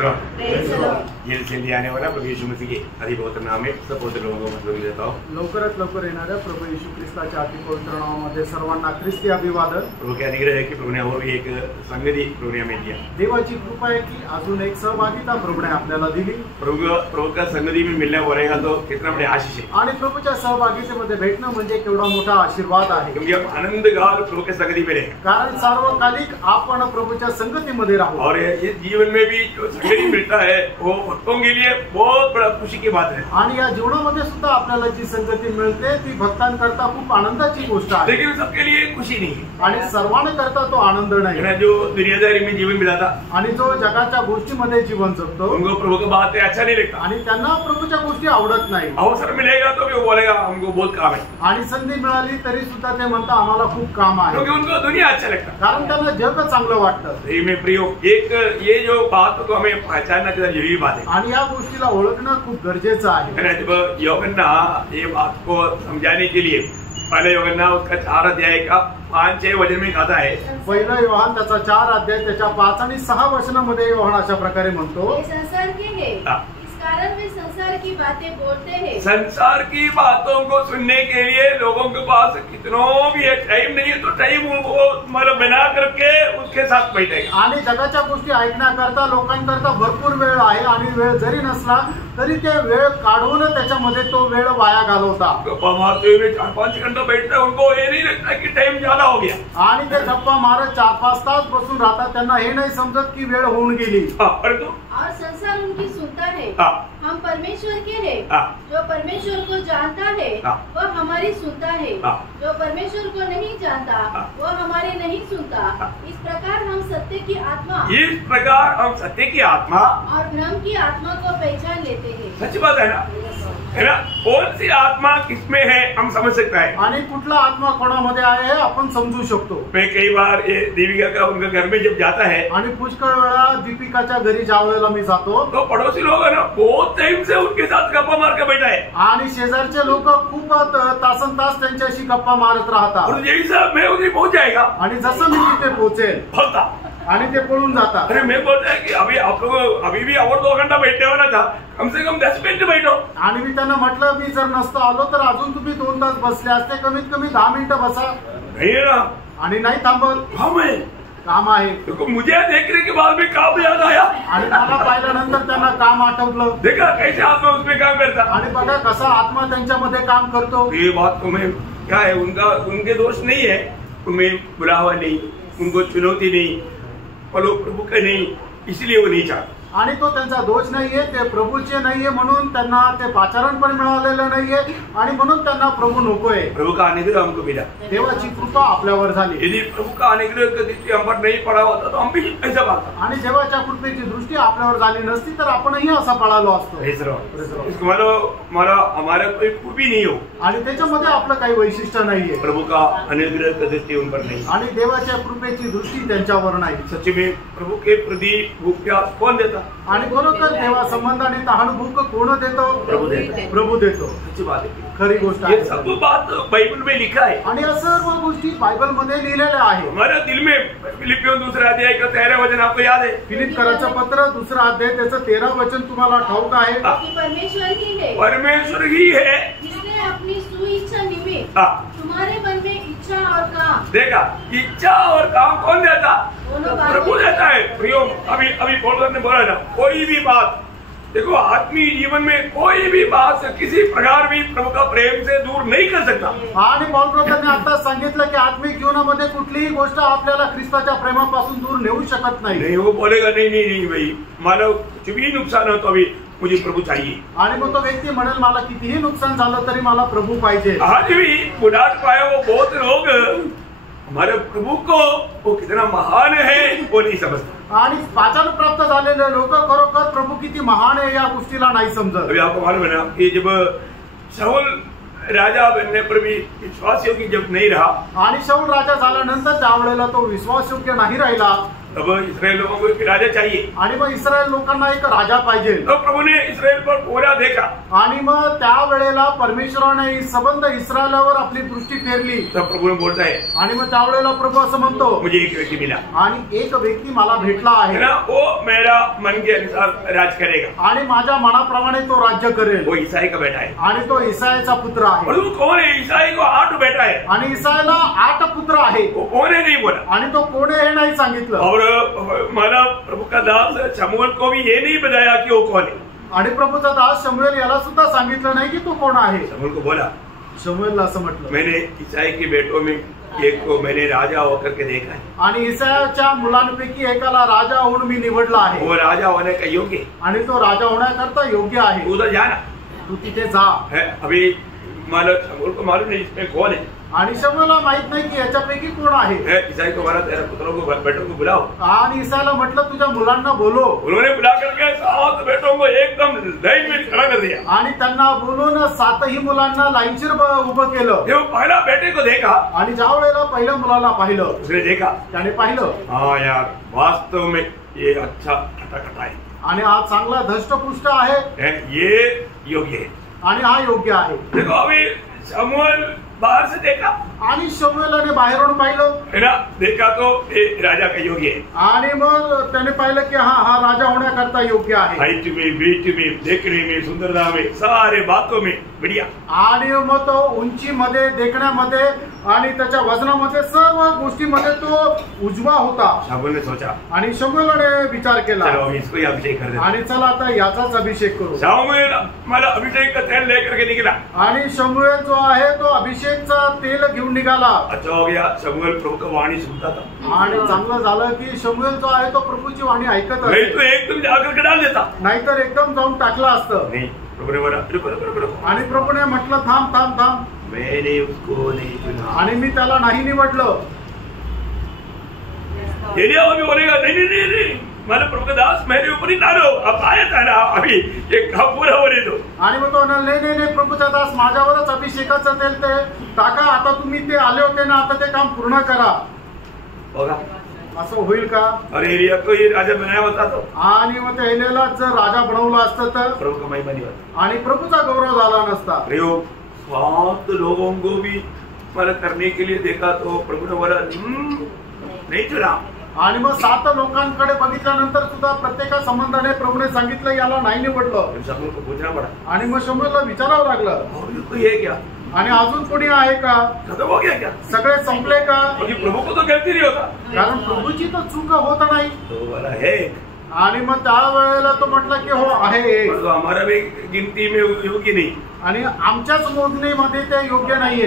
जल्दी आने वाला प्रभु यीशु मसीह के अति पवित्र नाम में सब पवित्र लोगों को मतलब देता हूँ। लवकरात लवकर येणाऱ्या प्रभू येशू ख्रिस्ताच्या अति पवित्र नावामध्ये सर्वांना ख्रिस्ती अभिवादन। प्रभु के अनुग्रह है कि प्रभु ने और भी एक संगति प्रभु ने हमें दिया। देवाची कृपा आहे की अजून एक सहभागिता प्रभूने आपल्याला दिली। प्रभु का संगति में मिलने हो रहेगा तो कितना बड़ी आशीष है। आणि प्रभूच्या सहभागितेमध्ये भेटणं म्हणजे केवढा मोठा आशीर्वाद आहे। क्योंकि हम आनंदगार प्रभु के संगति में रहेंगे। कारण सार्वकालिक आपण प्रभूच्या संगतीमध्ये राहू। और इस जीवन में भी जो संगति मिलता है वो भक्तों के लिए बहुत बड़ा खुशी की बात है। आणि या जीवनामध्ये सुद्धा आपल्याला जी संगती मिळते ती भक्तांकरता खूप आनंदाची गोष्ट आहे। लेकिन सबके लिए खुशी नहीं है आणि सर्वांकरता तो आनंद नाही। जो दुनियादारी में जीवन बिताता आणि जो जगाच्या गोष्टीमध्ये जीवन जगतो उनको प्रभु की बात अच्छा नहीं लगता आणि त्यांना प्रभूच्या गोष्टी आवडत नाही। अवसर मिलेगा तो भी वो बोलेगा हमको बहुत काम है। आणि संधी मिळाली तरी सुद्धा ते म्हणतात आम्हाला खूप काम आहे। क्योंकि उनको दुनिया अच्छा लगता कारण त्यांना जग चांगलं वाटतं। में प्रियो एक ये जो बात को हमें पहचानना जरूरी बात है। आणि या गोष्टीला ओळखणं खूप गरजेचं आहे। जब यूहन्ना ये बात को समझाने के लिए पहले यूहन्ना उसका 4 अध्याय का 5-6 वचन में कहता है। पहिला योहान त्याचा 4 अध्याय त्याच्या 5 आणि 6 वचनामध्ये योहान अशा प्रकारे म्हणतो, ये संसार के है, इस कारण वे संसार की बातें बोलते हैं। संसार की बातों को सुनने के लिए लोगों के पास कितनों भी है टाइम नहीं है तो टाइम वो मतलब बना करके उसके साथ बैठेगा। आणि जगाच्या गोष्टी ऐकण्याकरता लोकांकरता भरपूर वेळ आहे आणि वेळ जरी नसला तरी ते वेळ काढून त्याच्यामध्ये तो वेळ वाया घालवता। गप्पा मारते हुए 4-5 घंटा बैठते हैं, उनको ये नहीं लगता कि टाइम ज्यादा हो गया। आणि ते गप्पा मारत 4-5 तास बसून राहतात, त्यांना हे नाही समजत की वेळ होऊन गेली। और संसार उनकी सुनता है। हम परमेश्वर के हैं। जो परमेश्वर को जानता है वह हमारी सुनता है। जो परमेश्वर को नहीं जानता वह हमारे नहीं सुनता। इस प्रकार हम सत्य की आत्मा और भ्रम की आत्मा को पहचान लेते हैं। सच बात है ना? कौन सी आत्मा किसमें है हम समझ सकता है। आणि कुठला आत्मा कोणामध्ये आहे हे आपण समजू शकतो। मैं कई बार ये दीपिका का उनके घर में जब जाता है आणि पुष्कळ वेळा दीपिकाच्या घरी ज्यावेळेला मी जातो तो पड़ोसी लोग है ना बहुत टाइम से उनके साथ गप्पा मार के बैठा है। आणि शेजारचे लोक खूप तासन तास त्यांच्याशी गप्पा मारत राहतात। और यही सब मैं उधर पहुंच जाएगा आणि जसं मी तिथे पोहोचेल होता आणि ते पळून जातात। अरे मैं बोलता है कि अभी आप लोग अभी भी और 2 घंटा बैठने वाला था, कम से कम 10 मिनट बैठो। आणि मी त्यांना म्हटलं मी जर नसतो आलो तर अजून तुम्ही 2 तास बसले असते, कमीत कमी 10 मिनिटं बसा। नहीं ना आणि नाही थांबल, काम आहे। तो मुझे देखने के बाद भी काम याद आया आणि मला पाहिल्यानंतर त्यांना काम आठवलं। देखा कैसे आत्मा उसमें काम करता आणि बघा कसा आत्मा त्यांच्यामध्ये काम करतो। ये बात तो मैं क्या है उनके दोष नहीं है, उनमें बुलावा नहीं, उनको चुनौती नहीं, प्रभु का नहीं, इसलिए वो नहीं चाहता। आणि तो त्यांचा दोष नाहीये, ते प्रभूचे नाहीये म्हणून त्यांना ते पाचारण पण मिळालेलं नाहीये आणि म्हणून त्यांना प्रभू नकोय। प्रभु का अनुग्रह हमको मिला, देवाची कृपा आपल्यावर झाली। यदि प्रभु का अनुग्रह की दृष्टि हम पर नहीं पड़ा होता तो हम भी ऐसा पाता। आणि देवाच्या कृपेची दृष्टी आपल्यावर झाली नसती तर आपणही असा पळालो असतो। इसको मला हमारा कोई खूबी नहीं हो आणि त्याच्यामध्ये आपलं काही वैशिष्ट्य नाहीये। प्रभु का अनुग्रह की दृष्टि उन पर नहीं आणि देवाच्या कृपेची दृष्टी त्यांच्यावर नाही। सच्ची में प्रभु के प्रति भूख प्यास कौन देता? आणि खरोखर देवा संबंधाने तहान भूक कोण देतो? प्रभु देतो। सच्ची बात है, खरी गोष्ट ये आहे। सब बात बाइबल में लिखा है आणि या सर्व गोष्टी बायबल मध्ये लिहिलेल्या आहे। हमारे दिल में फिलिपियों 2 अध्याय का 13 वचन आपको याद है? फिलिप्पियराचं पत्र 2 अध्याय त्याचं 13 वचन तुम्हाला ठाऊक आहे? परमेश्वर ही है जिसने अपनी सुइच्छा निमित्त तुम्हारे मन में इच्छा और काम। देखा, इच्छा और काम कौन देता? प्रभु देता है। प्रियो अभी पौलुस ने बोला ना, कोई भी बात देखो आत्मीय जीवन में कोई भी बात किसी प्रकार भी प्रभु का प्रेम से दूर नहीं कर सकता। आणि पौलुसाने आता सांगितलं की आत्मिक जीवनामध्ये कुठलीही गोष्ट आपल्याला ख्रिस्ताच्या प्रेमापासून दूर नेऊ शकत नाही। नहीं, वो बोलेगा नहीं भाई मानव कुछ भी नुकसान हो तो अभी मुझे प्रभु चाहिए। आणि मग तो व्यक्ती म्हणेल मला कितीही नुकसान झालं तरी मला प्रभु पाहिजे। आज भी बुढ़ापा वो बहुत लोग हमारे प्रभु को वो कितना महान है वो नहीं समझते। आणि पाचान प्राप्त झालेले लोक खरोखर प्रभु किती महान आहे या गोष्टीला नाही समजत। अभी आपको मालूम है ना कि जब शाऊल राजा बनने पर भी विश्वास योग्य जब नहीं रहा आणि शाऊल राजा झाल्यानंतर त्यावेळेला तो विश्वासयोग्य नाही राहिला तब इसराइल लोगों को एक राजा चाहिए आणि मग इस्रायल लोकांना एक राजा पाहिजे. तो प्रभु ने इसराइल पर कोरा देखा आणि मग त्यावेळेला परमेश्वराने सबंध इस्रायलावर आपली दृष्टी फेरली. तब प्रभु ने बोलता है आणि मग त्यावेळेला प्रभु असं म्हणतो, मुझे एक व्यक्ति मिला आणि एक व्यक्ती मला भेटला है आहे ना, वो मेरा मन के अनुसार राज करेगा, आणि माझ्या मनाप्रमाणे तो राज्य करेल. वो ईसाई का बेटा है. आणि तो इसायाचा पुत्र आहे. और वो कौन है? ईसाई को 8 बेटा है. आणि इसायाला 8 पुत्र आहे. वो कौन है नहीं बोला. आणि तो कोण आहे हे नाही सांगितलं. और माना प्रभु का दास शमूएल को भी ये नहीं बताया कि वो कौन है. आणि प्रभूचा दास शमूएल याला सुद्धा सांगितलं नाही की तो कोण आहे. शमूएल को बोला, शमूएलला असं म्हटलं, मैंने ईसाई के बेटों में एक को मैंने राजा होकर के देखा है. आणि इसायाच्या मुलांपैकी एकाला राजा होऊन मी निवडला आहे. वो राजा होने का योग्य है. आणि तो राजा होण्याकरता योग्य आहे. तू उधर जाना तू तिथे जा. है. अभी मालूम शमूएल को मालूम नहीं इसमें कौन है. आणि शमूएलला माहित नाही की याच्यापैकी कोण आहे. ईसाई को बोला, तेरा पुत्रों को बेटों को बुलाओ. आणि इसायाला म्हटलं तुझ्या मुलांना बोलो. उन्होंने बुला करके 7 बेटों को एकदम लाइन में खड़ा कर दिया. आणि त्यांना बोलून 7ही मुलांना लाईनशीर उभं केलं. जब पहला बेटे को देखा, आणि ज्या वेळेला पहिल्या मुलाला पाहिलं, उसने देखा, त्याने पाहिलं, हाँ यार वास्तव में ये अच्छा खटाखटा है. आणि हा चांगला धष्टपुष्ट आहे. ये योग्य है. आणि हा योग्य आहे. देखो अभी शमूएल बाहर से देखा, आणि शमूएलाने बाहेरून पाहिलं, है ना, देखा तो ये राजा का योग्य है. आणि मग त्याने पाहिलं की हा राजा होण्याकरता योग्य आहे. हाइट में, वेट में, देखने में, सुंदरता में, सारे बातों में बढ़िया. आणि मग तो उंचीमध्ये, देखण्यामध्ये आणि त्याच्या वजनामध्ये सर्व गोष्टीमध्ये तो उजवा होता. शमूएल ने सोचा, आणि शमूएलाने विचार केला, चलो हम इसको ही अभिषेक कर देते. आणि चला आता याचाच अभिषेक करू. शमूएल मला अभिषेक का तेल लेकर के निकला. आणि शमूएल जो आहे तो अभिषेकचा तेल घेऊन निघाला. अच्छा हो गया, शमूएल प्रभु का वाणी सुनता था. आणि चांगलं झालं की शमूएल जो आहे तो प्रभूची वाणी ऐकत नहीं असे, तो एकदम जाकर के डाल देता. नाहीतर एकदम जाऊन टाकलं असतं. नहीं, प्रभु ने बोला, रुको रुको रुको रुको. आणि प्रभूने म्हटलं थांब थांब थांब, मैंने उसको नहीं चुना. आणि मी त्याला नाही निवडलं. एलिया अभी बोलेगा, नहीं नहीं नहीं नहीं, मैंने प्रभु का दास मेरे ऊपर ही डालो. अब आया था ना, अभी एक काम पूरा होने दो. आणि मग तो म्हणाला, नाही नाही नहीं, प्रभूचा दास माझ्यावरच अभिषेकाचं तेल ते टाका. आता तुम्ही ते आले होते ना, आता ते काम पूर्ण करा. होगा. असं होईल का. और एलिया को ये राजा बनाया होता तो आणि मग त्या एलियाला जर राजा बनवलं असतं तर प्रभु का महिमा नहीं होता. आणि प्रभूचा गौरव झाला नसता. प्रयोग 7 लोगों को भी मदद करने के लिए देखा तो प्रभु ने बोला, नहीं चुना. आणि मग 7 लोकांकडे बघितल्यानंतर सुद्धा प्रत्येका संबंधाने प्रभूने सांगितलं याला नाही निवडलं. शमूएल को पूछना पड़ा, आणि मग शमूएलला विचारावं लागलं, और कोई है क्या? आणि अजून कोणी आहे का. खत्म हो गया क्या? सगळे संपले का. क्योंकि प्रभु को तो गलती नहीं होता. कारण प्रभूची तर चूक होत नाही. तो बोला है, आणि मग त्यावेळेला तो म्हटलं की हो आहे, तो हमारा भी गिनती में योग्य नहीं. आणि आमच्याच मोजणीमध्ये ते योग्य नाहीये.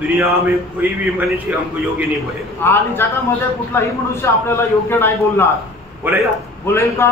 दुनिया में कोई भी मनुष्य हमको योग्य नहीं बोलेगा. आणि जगामध्ये कुठलाही मनुष्य आपल्याला योग्य नाही बोलणार. बोलेगा? बोलेल का.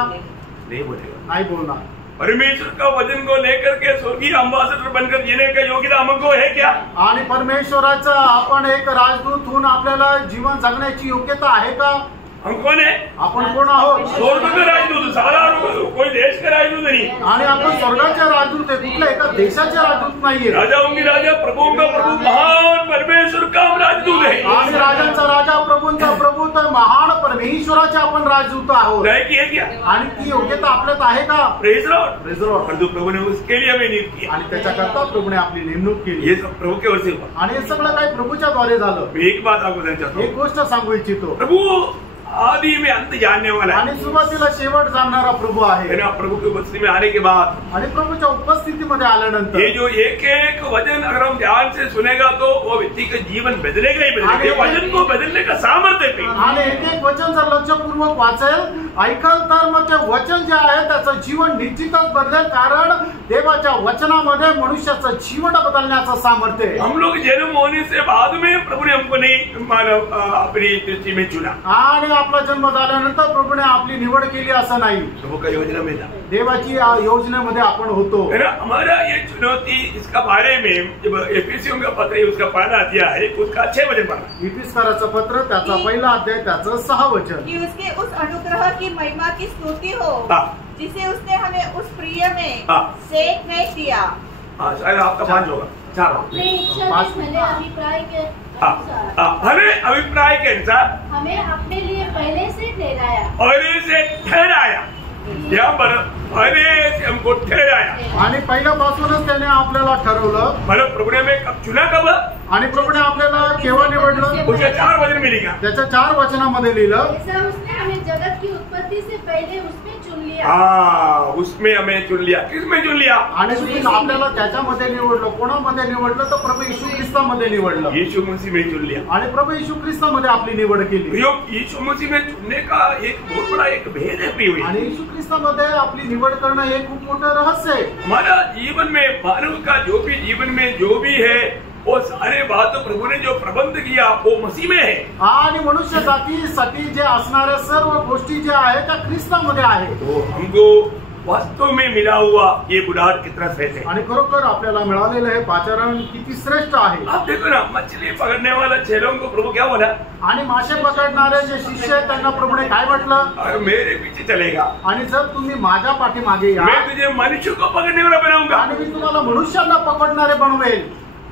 नहीं बोलेगा. नाही बोलणार. परमेश्वर का वचन को लेकर के स्वर्गीय अम्बासडर बनकर जीने का योग्यता हमको है क्या? आणि परमेश्वराचं आपण एक राजदूत होऊन आपल्याला जीवन जगण्याची योग्यता आहे का. हम कौन है? आपण कोण आहोत. स्वर्ग का राजदूत, साधारण कोई देश का राजदूत नहीं. आणि आपण स्वर्गाचे राजदूत आहे, कुठल्या एका देशाचे राजदूत नाहीये. राजाओं की राजा, प्रभुओं का प्रभु, महान परमेश्वर का हम राजदूत है. आणि राजांचा राजा, प्रभूंचा प्रभू, तर महान परमेश्वराचे आपण राजदूत आहोत. है क्या? आणि ती योग्यता आपल्यात आहे का. Praise Lord. Praise Lord. परंतु प्रभु ने उसके लिए हमें नियुक्त किया. आणि त्याच्याकरता प्रभूने आपली नेमणूक केली. ये सब प्रभु के ओर से हुआ. आणि हे सगळं काही प्रभूच्या द्वारे झालं. मैं एक बात आपको कहना चाहता एक हूँ, गोष्ट सांगू इच्छितो. प्रभु आदि में अंत जानने वाला है. आणि सुरुवातीला शेवट जाणणारा प्रभू आहे. प्रभु की उपस्थिति में आने के बाद, आणि प्रभूच्या उपस्थितीमध्ये आल्यानंतर, ये जो एक एक वचन अगर हम ध्यान से सुनेगा तो वो व्यक्ति का जीवन बदलेगा ही बदलेगा. वचन को बदलने का सामर्थ्य है. आणि एक एक वचन जर लक्षपूर्वक वाचेल, ऐकल, तर मग ते वचन जे आहे त्याचं जीवन निश्चितच बदलेल. कारण देवाच्या वचनामध्ये मनुष्याचं जीवन बदलण्याचं सामर्थ्य आहे. हम लोग जन्म होने से बाद में प्रभु ने हमको नहीं मानव अपनी दृष्टि में चुना. आणि आपला जन्म झाल्यानंतर प्रभूने आपली निवड केली असं नाही. प्रभु का योजना में था. देवाची योजनेमध्ये आपण होतो. हमारा ये चुनौती, इसका बारे में जब एफिसियों का पत्र उसका पहला अध्याय है, उसका 6 वचन पढ़ा. इफिसकाराचं पत्र त्याचा पहिला अध्याय त्याचं 6 वचन. कि उसके उस अनुग्रह की महिमा की स्तुति हो जिसे उसने हमें उस प्रिय में सेक नहीं दिया. शायद आपका 5 होगा. 4 अपनी इच्छा के भले अभिप्राय के हमें अभिप्राय के अनुसार हमें अपने लिए पहले से ठहराया या पहले से हमको ठहराया आणि पहिल्यापासूनच त्याने आपल्याला ठरवलं. मतलब प्रभु ने हमें कब चुना कब आणि प्रभूने आपल्याला केव्हा निवडलं. उसके 4 वचन में लिखा. त्याच्या 4 वचनामध्ये लिहिलं. ऐसा उसने हमें जगत की उत्पत्ति से पहले उसमें चुन लिया. उसमें हमें चुन लिया. किसमें चुन लिया. आणि आपल्याला त्याच्यामध्ये निवडलं. कोणामध्ये निवडलं तर प्रभू येशू ख्रिस्तामध्ये निवडलं. यीशु मसीह में चुन लिया. आणि प्रभू येशू ख्रिस्तामध्ये आपली निवड केली. यीशु मसीह में चुनने का एक बहुत बड़ा एक भेद है प्रिय. आणि येशू ख्रिस्तामध्ये आपली निवड करणं हे खूप मोठं रहस्य आहे. हमारा जीवन में मानव का जो भी जीवन में जो भी है वो सारे बात प्रभु ने जो प्रबंध किया वो मसीह में है. आणि मनुष्य जातीसाठी जे असणाऱ्या सर्व गोष्टी ज्या आहेत त्या ख्रिस्तामध्ये आहेत. तो हमको वास्तव में मिला हुआ ये बुलाहट कितना श्रेष्ठ है. आणि खरोखर आपल्याला मिळालेलं हे पाचारण किती श्रेष्ठ आहे. आप देखो ना, मछली पकड़ने वाला चेलों को प्रभु क्या बोला. आणि मासे पकडणारे जे शिष्य आहेत त्यांना प्रभूने काय म्हटलं. मेरे पीछे चलेगा. आणि जर तुम्ही माझ्या पाठीमागे या मैं तुझे मनुष्य को पकड़ने वाला बनाऊंगा. आणि मी तुम्हाला मनुष्यांना पकडणारे बनवेल.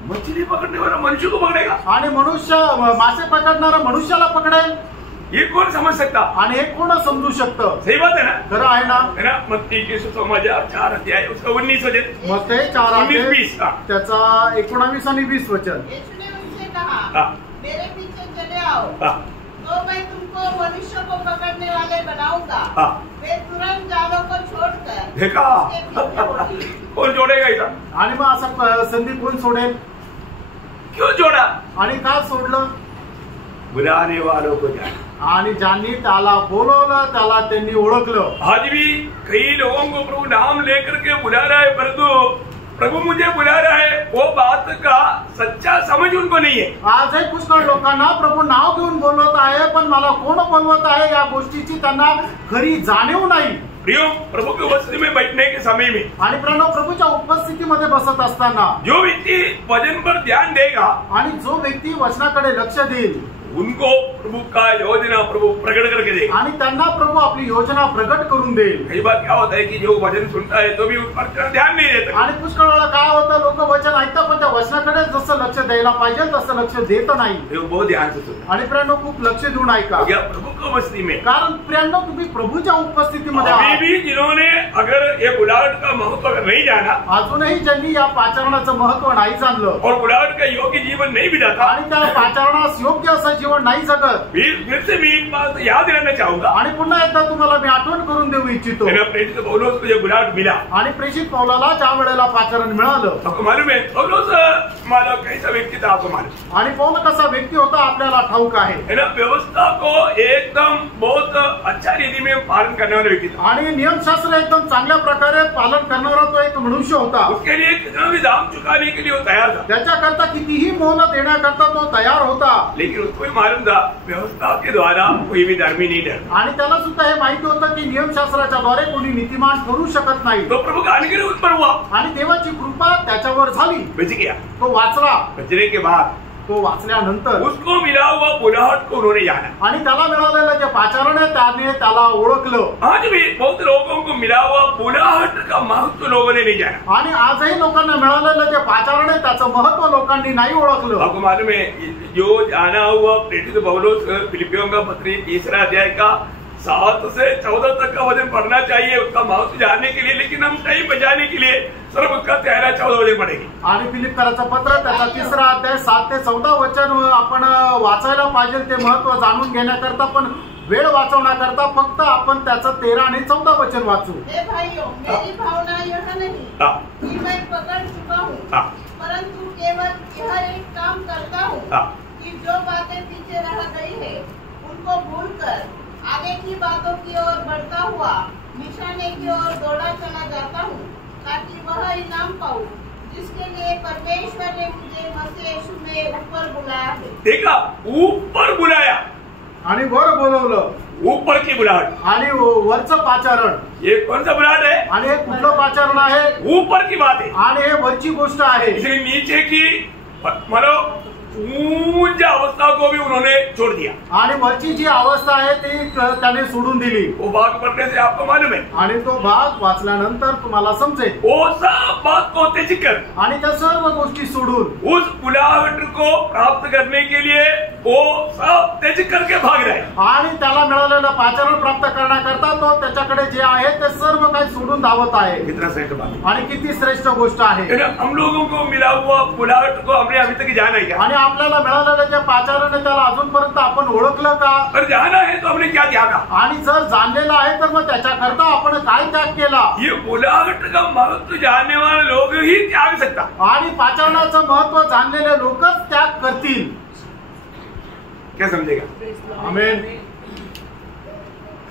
मछली पकड़ने वाला मनुष्य को पकड़ेगा आणि मासे पकडणारा मनुष्याला पकडेल. ये कौन समझ सकता. आणि हे कोण समजू शकतं. सही बात है ना. खरं आहे ना. मत्ती के सुसमाचार 4 अध्याय उसका 19 वचन. मत्ती 4 अध्याय 20 त्याचा 19 आणि 20 वचन. यीशु ने उनसे कहा, मेरे पीछे चले आओ तो मैं तुमको मनुष्य को पकड़ने वाले बनाऊंगा. वे तुरंत जालों को छोड़कर देखा कौन जोड़ेगा इधर. आणि मग असं संधी कोण सोडेल. क्यों जोड़ा. आणि का सोडलं. बुलाने वालों को जाना. आणि ज्यांनी त्याला बोलवलं त्याला त्यांनी ओळखलं. आज भी कई लोगों को प्रभु नाम लेकर के बुला रहा है, परंतु प्रभु मुझे बुला रहा है वो बात का सच्चा समझ उनको नहीं है. आजही पुष्कळ लोकांना प्रभू नाव घेऊन बोलवत आहे पण मला कोण बोलवत आहे या गोष्टीची त्यांना खरी जाणीव नाही. प्रियो, प्रभु की उपस्थिति में बैठने के समय में आणि प्रभूच्या उपस्थितीमध्ये बसत असताना जो व्यक्ति वचन पर ध्यान देगा आणि जो व्यक्ती वचनाकडे लक्ष देईल उनको प्रभु का योजना प्रभु प्रकट करके देगा. आणि त्यांना प्रभू आपली योजना प्रकट करून देईल. कई बार क्या होता है कि जो वचन सुनता है तो भी उस पर ध्यान नहीं देता. आणि पुष्कळ वेळा काय होतं लोक वचन ऐकतात पण त्या वचनाकडे जसं लक्ष द्यायला पाहिजे तसं लक्ष देत नाही. बहुत ध्यान से सुनता. आणि प्रियांनो खूप लक्ष देऊन ऐका. प्रभु की उपस्थिति में. कारण प्रियांनो तुम्ही प्रभूच्या उपस्थितीमध्ये अभी भी जिन्होंने अगर ये बुलाहट का महत्व नहीं जाना, अजूनही ज्यांनी या पाचारणाचं महत्व नाही जाणलं और बुलाहट का योग्य जीवन नहीं बिताता आणि त्या पाचारणास योग्य असं जीवन नाही जगत. फिर से मैं एक बात याद दिलाना चाहूंगा. आणि पुन्हा एकदा तुम्हाला मी आठवण करून देऊ इच्छितो. प्रेषित पौलुस को जो बुलाहट मिला आणि प्रेषित पौलाला ज्या वेळेला पाचारण मिळालं. आपको मालूम है पौलुस माला कैसा व्यक्ती था. आपको मालूम. आणि पौल कसा व्यक्ती होता आपल्याला ठाऊक आहे. व्यवस्था को एकदम बहुत अच्छा रीति में पालन करने वाला व्यक्ती था. आणि नियमशास्त्र एकदम चांगल्या प्रकारे पालन करणारा तो एक मनुष्य होता. उसके लिए कितना भी दाम चुकाने के लिए वो तैयार था. त्याच्याकरता कितीही मोल देण्याकरता तो तयार होता. लेकिन उसको भी मालूम था व्यवस्था के द्वारा कोई भी धर्मी नहीं ठहरता. आणि त्याला सुद्धा हे माहिती होतं की नियमशास्त्राच्या द्वारे कोणी नीतिमान ठरू शकत नाही. तो प्रभु का अनुग्रह उस पर हुआ आणि देवाची कृपा त्याच्यावर झाली. बच गया. तो वाचला. बचने के बाद तो वाचल्यानंतर उसको मिला हुआ बुलाहट को उन्होंने जाना. आणि त्याला मिळालेलं जे पाचारण आहे त्याने त्याला ओळखलं. आज भी बहुत लोगों को मिला हुआ बुलाहट का महत्व लोगों ने नहीं जाना. आणि आजही लोकांना मिळालेलं जे पाचारण आहे त्याचं महत्व लोकांनी नाही ओळखलं. आपको मालूम है जो जाना हुआ प्रेषित पौलुस फिलिपियों का पत्री 3 अध्याय का 7 से 14 तक का वचन पढ़ना चाहिए उसका महत्व जानने के लिए. लेकिन हम टाइम बचाने के लिए सिर्फ उसका 13-14 वचन पढ़ेंगे. आणि फिलिप्पियराचं पत्र त्याचा 3 अध्याय 7 ते 14 वचन आपण वाचायला पाहिजे ते महत्व जाणून घेण्याकरता. पण वेळ वाचवण्याकरता फक्त आपण त्याचं 13 आणि 14 वचन वाचू. हे भाइयों, मेरी भावना यह नहीं कि मैं पकड़ चुका हूँ, परंतु केवल यह एक काम करता हूँ कि जो बातें पीछे रह गई है उनको भूलकर आगे की बातों की ओर बढ़ता हुआ निशाने की ओर दौड़ा चला जाता हूँ ताकि वह इनाम पाऊं जिसके लिए परमेश्वर ने मुझे मसीह यीशु में ऊपर बुलाया है. देखा, ऊपर बुलाया आणि वर बोलवलं. ऊपर की बुलाहट आणि वरचं पाचारण. ये कौन सा बुलाहट है. आणि हे कुठलं पाचारण आहे. ऊपर की बात है. आणि हे वरची गोष्ट आहे. इसलिए नीचे की मानो ऊंच अवस्था को भी उन्होंने छोड़ दिया। आणि वरची जी अवस्था आहे ती त्याने सोडून दिली। वो भाग पढ़ने से आपको मालूम है, आणि तो भाग वाचल्यानंतर तुम्हाला समजेल, वो सब बात को त्याग कर आणि त्या सर्व गोष्टी सोडून उस बुलाहट को प्राप्त करने के लिए वो सब त्याग करके भाग रहे। आणि त्याला मिळालेलं पाचारण प्राप्त करण्याकरता तो त्याच्याकडे जे आहे ते सर्व काही सोडून धावत आहे। कितना श्रेष्ठ बात, आणि किती श्रेष्ठ गोष्ट आहे। हम लोगों को मिला हुआ बुलाहट को हमने अभी तक जाना क्या? आणि आपल्याला मिळालेलं जे पाचारण आहे त्याला अजूनपर्यंत आपण ओळखलं का? और जाना है तो हमने क्या त्यागा? आणि जर जाणलेलं आहे तर मग त्याच्याकरता आपण काय त्याग केला? ये बुलाहट का महत्व जानने वाले लोग ही त्याग सकता। आणि पाचारणाचं महत्व जाणलेले लोकच त्याग करतील। क्या समझेगा? आमेन।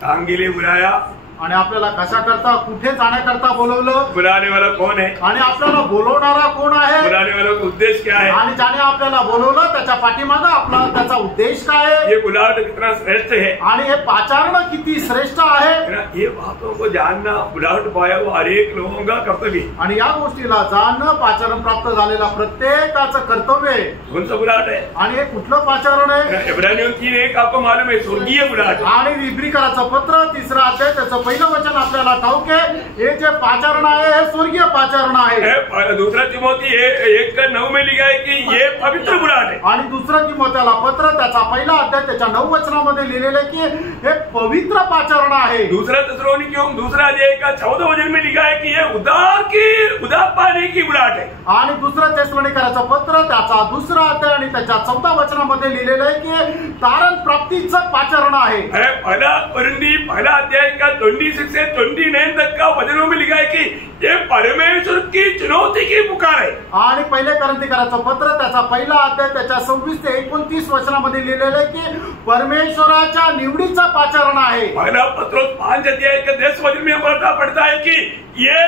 काम के लिए बुलाया, आणि आपल्याला कशा करता कुठे जाण्याकरता बोलवलं? बुलाने वाला कौन है? आणि आपल्याला बोलवणारा कोण आहे? बुलाने वाला का उद्देश्य क्या है? आणि ज्याने आपल्याला बोलवलं त्याच्या पाठीमागं आपला त्याचा उद्देश काय आहे? ये बुलाहट कितना श्रेष्ठ है, आणि हे पाचारण किती श्रेष्ठ आहे? ये बातों को जानना बुलाहट पाया हुआ हर एक लोगों का कर्तव्य। आणि या गोष्टीला जाणणं पाचारण प्राप्त झालेला प्रत्येकाचं कर्तव्य आहे। कौन सा बुलाहट है? आणि हे कुठलं पाचारण आहे? इब्रानियों 3:1 आपको मालूम है, स्वर्गीय बुलाहट। आणि इब्रिकराचं पत्र 3रा अध्याय त्याचं पहिलं वचन आपल्याला ठाऊक आहे, हे जे पाचारण आहे हे स्वर्गीय पाचारण आहे। दूसरा तिमोथी 1:9 में लिखा है कि ये पवित्र बुलाहट है। आणि दुसरं तिमोथेला पत्र त्याचा पहिला अध्याय त्याच्या 9 वचनामध्ये लिहिलेलं आहे की हे पवित्र पाचारण आहे। दूसरा थिस्सलुनीकियों 2 अध्याय का 14 वचन में लिखा है कि ये उद्धार पाने की बुलाहट है। आणि दुसरं थिस्सलुनीकराचं पत्र त्याचा 2रा अध्याय आणि त्याच्या 14 वचनामध्ये लिहिलेलं आहे की तारण प्राप्तीचं पाचारण आहे। पहला अध्याय का 26 से 29 तक का वचनों में लिखा है कि ये परमेश्वर की चुनौती की पुकार है। आणि पहिले करंथीकराचं पत्र त्याचा पहिला अध्याय त्याच्या 26 ते 29 वचनामध्ये लिहिलेलं आहे की परमेश्वराच्या निवडीचं पाचारण आहे। पहला पत्रोस 5 अध्याय का 10 वचन में पढ़ता है कि ये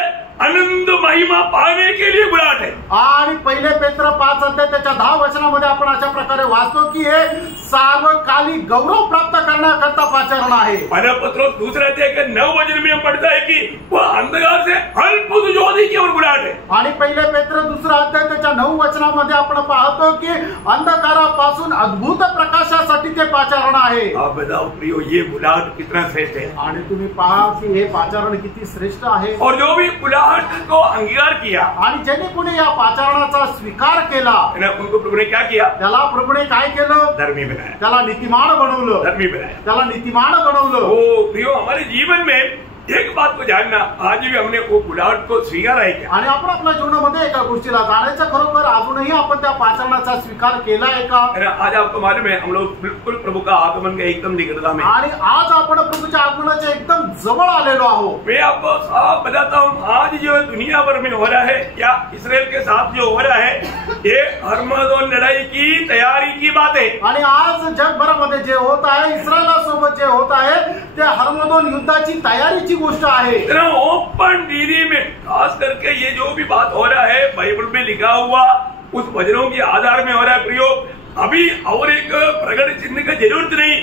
आनंद महिमा पाने के लिए बुलाहट है। आणि पहिले पेत्र 5 अध्याय त्याच्या 10 वचनामध्ये आपण अशा प्रकारे वाचतो की हे सार्वकालिक गौरव प्राप्त करण्याकरता पाचारण आहे। पहला पत्रोस 2 अध्याय का 9 वचन में पढ़ता है कि वो अंधकार से अद्भुत ज्योति की ओर बुलाहट है। आणि पहिले पेत्र 2 अध्याय त्याच्या 9 वचनामध्ये आपण पाहतो की अंधकारापासून अद्भुत प्रकाशासाठी ते पाचारण आहे। आप बताओ प्रियो, ये बुलाहट कितना श्रेष्ठ है। आणि तुम्ही पहा की हे पाचारण किती श्रेष्ठ आहे। और जो भी बुलाहट को अंगीकार किया, आणि ज्याने कोणी या पाचारणाचा स्वीकार केला उनको प्रभु ने क्या किया? त्याला प्रभूने काय केलं? धर्मी बनाया, त्याला नीतिमान बनवलं। धर्मी बनाया, त्याला नीतिमान बनवलं। ओ प्रियो, हमारे जीवन में एक बात को जानना, आज भी हमने वो बुलाहट को स्वीकार है क्या? आणि आपण आपल्या जीवनामध्ये एका गोष्टीला जाण्याचं खरोखर अजूनही आपण त्या पाचारणाचा स्वीकार केला आहे का? आज आपको मालूम है, हम लोग बिल्कुल प्रभु का आगमन का एकदम निकटता में, आणि आज आपण प्रभूच्या आगमनाच्या एकदम जवळ आलेलो आहोत। मैं आपको साफ बताता हूँ, आज जो दुनिया भर में हो रहा है या इसराइल के साथ जो हो रहा है, ये हरमगदोन लड़ाई की तैयारी की बात है। आणि आज जगभरामध्ये जे होत आहे, इस्रायलासोबत जे होत आहे, ते हरमगदोन युद्धाची तयारीची गोष्ट आहे। ओपन डीडी में खास करके ये जो भी बात हो रहा है बाइबल में लिखा हुआ उस वचनों के आधार में हो रहा है प्रियो। अभी और एक प्रकट चिन्ह की जरूरत नहीं,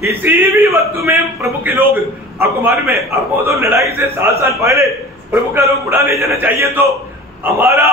किसी भी वक्त में प्रभु के लोग, आपको मालूम है हरमगदोन लड़ाई से 7 साल पहले प्रभु का लोग उड़ा ले जाना चाहिए, तो हमारा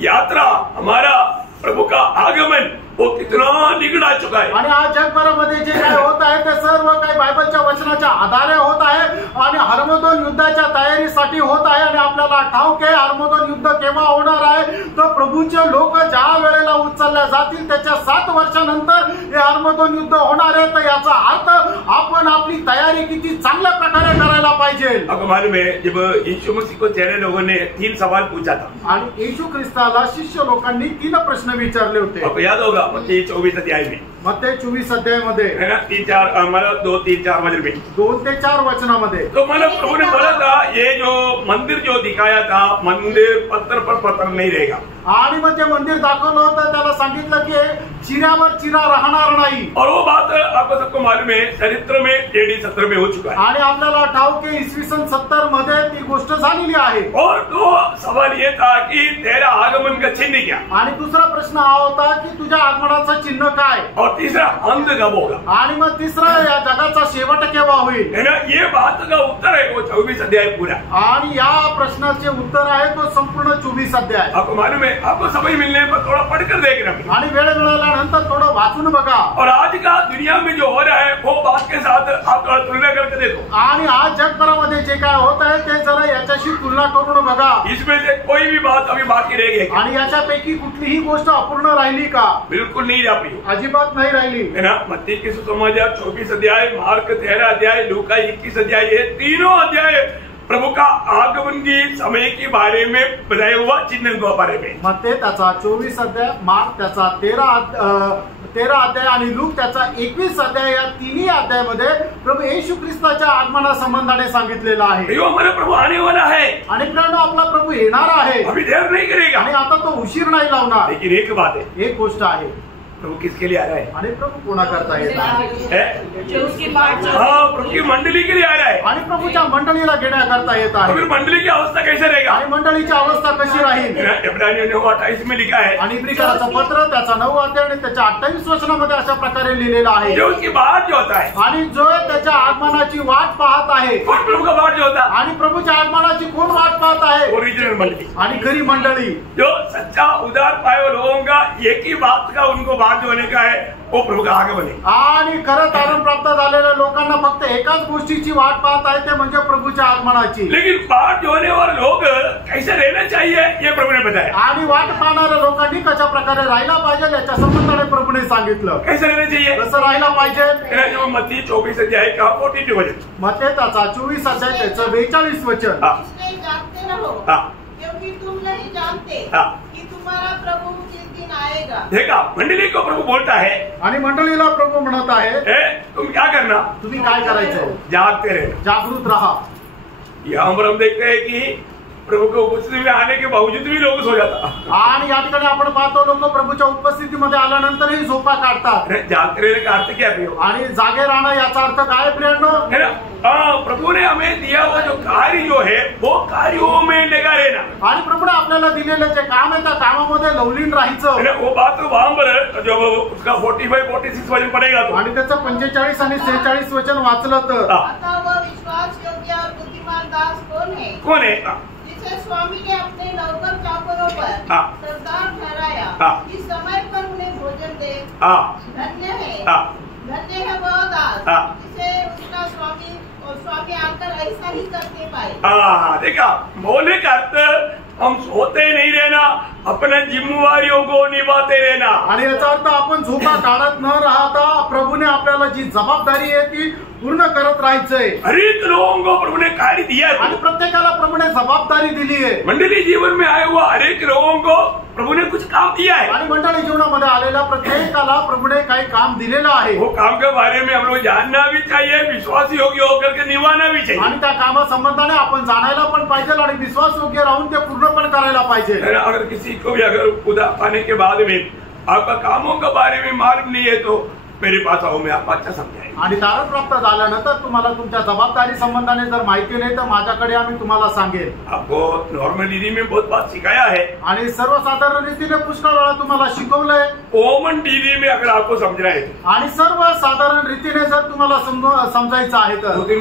यात्रा, हमारा प्रभु का आगमन वो कितना निकट आ चुका है। आणि आज जगभरामध्ये जे काय होत आहे ते सर्व काही बायबलच्या वचनाच्या आधारे होत आहे आणि हरमगदोन युद्धाच्या तयारीसाठी होत आहे। आणि आपल्याला ठाऊक आहे हरमगदोन युद्ध केव्हा होणार आहे, तर प्रभूचे लोक ज्या वेळेला उचलल्या जातील त्याच्या 7 वर्षानंतर हे हरमगदोन युद्ध होणार आहे। तर याचा अर्थ आपण आपली तयारी किती चांगल्या प्रकारे करायला पाहिजे। आपको मालूम है, जब यीशु मसीह को चेहरे लोगों ने 3 सवाल पूछा था, आणि येशू ख्रिस्ताला शिष्य लोकांनी 3 प्रश्न विचारले होते। आपको याद होगा मत्ती 24 अध्याय में, मत्ती 24 अध्यायामध्ये है ना, 3-4 मतलब 2-3-4 वचन में, 2 ते 4 वचनामध्ये, तो मतलब प्रभु ने बोला था ये जो मंदिर जो दिखाया था, मंदिर पत्थर पर पत्थर नहीं रहेगा। आणि मग ते मंदिर दाखवलं होतं, त्याला सांगितलं की चिरावर चिरा राहणार नाही। और वो बात आपको सबको मालूम है, चरित्र में AD 70 में हो चुका है। आणि आपल्याला ठाऊक आहे इसवी सन 70 मध्ये ती गोष्ट झालेली आहे। और तो सवाल ये था कि तेरा आगमन का चिन्ह क्या? आणि दुसरा प्रश्न हा होता की तुझ्या आगमनाचं चिन्ह काय, और तीसरा अंत कब होगा, आणि मग तिसरं या जगाचा शेवट केव्हा होईल. है ना. ये बात का उत्तर है वो 24 अध्याय पूरा. आणि या प्रश्नाचे उत्तर आहे तो संपूर्ण 24 अध्याय. आपको मालूम है, आपको समय मिलने पर थोड़ा पढ़कर देखना. आणि वेळ मिळाल्यानंतर थोडं वाचून बघा. और आज का दुनिया में जो हो रहा है वो बात के साथ आप थोड़ा तुलना करके देखो. आणि आज जगभरामध्ये जे काय होत आहे ते जरा याच्याशी तुलना करून बघा. इसमें से कोई भी बात अभी बाकी रह गई, आणि याच्यापैकी कुठलीही गोष्ट अपूर्ण राहिली का? बिल्कुल नहीं जा पाई, अजिबात नाही राहिली. है ना. मत्ती की सुसमाचार 24 अध्याय, मार्क 13 अध्याय, लूका 21 अध्याय, ये तीनों अध्याय प्रभु का आगमन की समय के बारे में बताया हुआ चिन्ह के बारे में. मत्ते त्याचा 24 अध्याय, मार्क त्याचा 13 अध्याय आणि लूक त्याचा 21 अध्याय, या तिन्ही अध्यायामध्ये प्रभू येशू ख्रिस्ताच्या आगमना संबंधाने सांगितलेलं आहे. यो हमारा प्रभु आने वाला है, आणि प्रियानो आपला प्रभू येणार आहे, अभी देर नहीं करेगा. आणि आता तो उशीर नाही लावणार. लेकिन एक बात है, एक गोष्ट आहे, प्रभु किसके लिए आ रहा है? आणि प्रभू कोणा करता येत आहे? हाँ, प्रभु की मंडली के लिए आ रहा है. आणि प्रभूच्या मंडळीला घेण्याकरता येत आहे. फिर मंडली की अवस्था कैसे रहेगा? आणि मंडळीची अवस्था कशी राहील? इब्रानियों 9:28 में लिखा है, आणि इब्रिकराचं पत्र त्याचा 9 अध्याय आणि त्याच्या 28 वचनामध्ये अशा प्रकारे लिहिलेलं आहे. जो उसकी बात जो होता है, आणि जो त्याच्या आगमनाची वाट पाहत आहे, उस प्रभु का बात जो होता है, आणि प्रभूच्या आगमनाची कोण वाट पाहत आहे? ओरिजिनल मंडली, आणि खरी मंडळी, जो सच्चा उदार पाए हुए लोगों का एक ही बात का उनको बात जो होने का है वो प्रभु का आगमन है. आणि खरं तारण प्राप्त झालेल्या लोकांना फक्त एकाच गोष्टीची वाट पाहत आहे, ते म्हणजे प्रभूच्या आगमनाची. लेकिन बात जो होने वाले लोग कैसे रहना चाहिए ये प्रभु ने बताया. आणि वाट पाहणाऱ्या लोकांनी कशा प्रकारे राहायला पाहिजे याच्या संबंधाने प्रभूने सांगितलं. कैसे रहना चाहिए? कसं राहायला पाहिजे? जो मत्ती 24 अध्याय का 42 वचन, मत्ते त्याचा 24 अध्याय त्याचं 42 वचन. इसलिए जागते रहो, क्योंकि तुम नहीं जानते कि तुम्हारा प्रभु किस दिन आएगा. देखा, मंडली को प्रभु बोलता है, आणि मंडळीला प्रभू म्हणत आहे, तुम क्या करना? तुम्ही काय करायचं? जागते रहना. जागृत रहा. यहाँ पर हम देखते हैं कि प्रभु के उपस्थिति में आने के बावजूद भी लोग सो जाता. आणि या ठिकाणी आपण पाहतो लोक प्रभूच्या उपस्थितीमध्ये आल्यानंतरही झोपा काढतात. जागते रहने का अर्थ क्या है? आणि जागे राहणं याचा अर्थ काय प्रियांनो? है ना. प्रभु ने हमें दिया हुआ जो कार्य जो है वो कार्यों में लगा रहना. आणि प्रभूने आपल्याला दिलेलं जे काम आहे त्या कामामध्ये लवलीन राहायचं. वो बात तो वहां पर जब उसका 45-46 वचन पड़ेगा तो, आणि त्याचं 45 आणि 46 वचन वाचलं तर, आता वह विश्वास योग्य और बुद्धिमान दास कौन है? जिसे स्वामी ने अपने नौकर चाकरों पर सरदार ठहराया कि समय पर उन्हें भोजन दे. धन्य है वह दास जिसे उसका स्वामी आकर ऐसा ही करते पाए. देखा, बोलने का अर्थ हम सोते नहीं रहना, अपने जिम्मेवारियों को निभाते रहना. आणि याचा अर्थ आपण झोपा काढत न राहता प्रभूने आपल्याला जी जबाबदारी आहे ती पूर्ण करत राहायचंय. हर एक लोगों को प्रभु ने कार्य दिया है, आणि प्रत्येकाला प्रभूने जबाबदारी दिली आहे. मंडली जीवन में आए हुआ हर एक लोगों को प्रभु ने कुछ काम दिया है. आणि मंडळी जीवनामध्ये आलेल्या प्रत्येकाला प्रभूने काही काम दिलेलं आहे. वो काम के बारे में हम लोग जानना भी चाहिए, विश्वास योग्य होकर के निभाना भी चाहिए. आणि त्या कामा संबंधाने आपण जाणायला पण पाहिजे आणि विश्वास योग्य राहून ते पूर्ण पण करायला पाहिजे. अगर किसी को भी अगर उदार पाने के बाद में आपका कामों के बारे में मालूम नहीं है तो मेरे पास आओ, मैं आपको अच्छा समझाएंगे. आणि तारण प्राप्त झाल्यानंतर तुम्हाला तुमच्या जबाबदारी संबंधाने जर माहिती नाही तर माझ्याकडे आम्ही तुम्हाला सांगेल. आपको नॉर्मल रीति में बहुत बात सिखाया है, आणि सर्वसाधारण रीतीने पुष्कळ वेळा तुम्हाला शिकवलंय. कॉमन रीति में अगर आपको समझना है, आणि सर्वसाधारण रीतीने जर तुम्हाला समजायचं आहे तर 2-3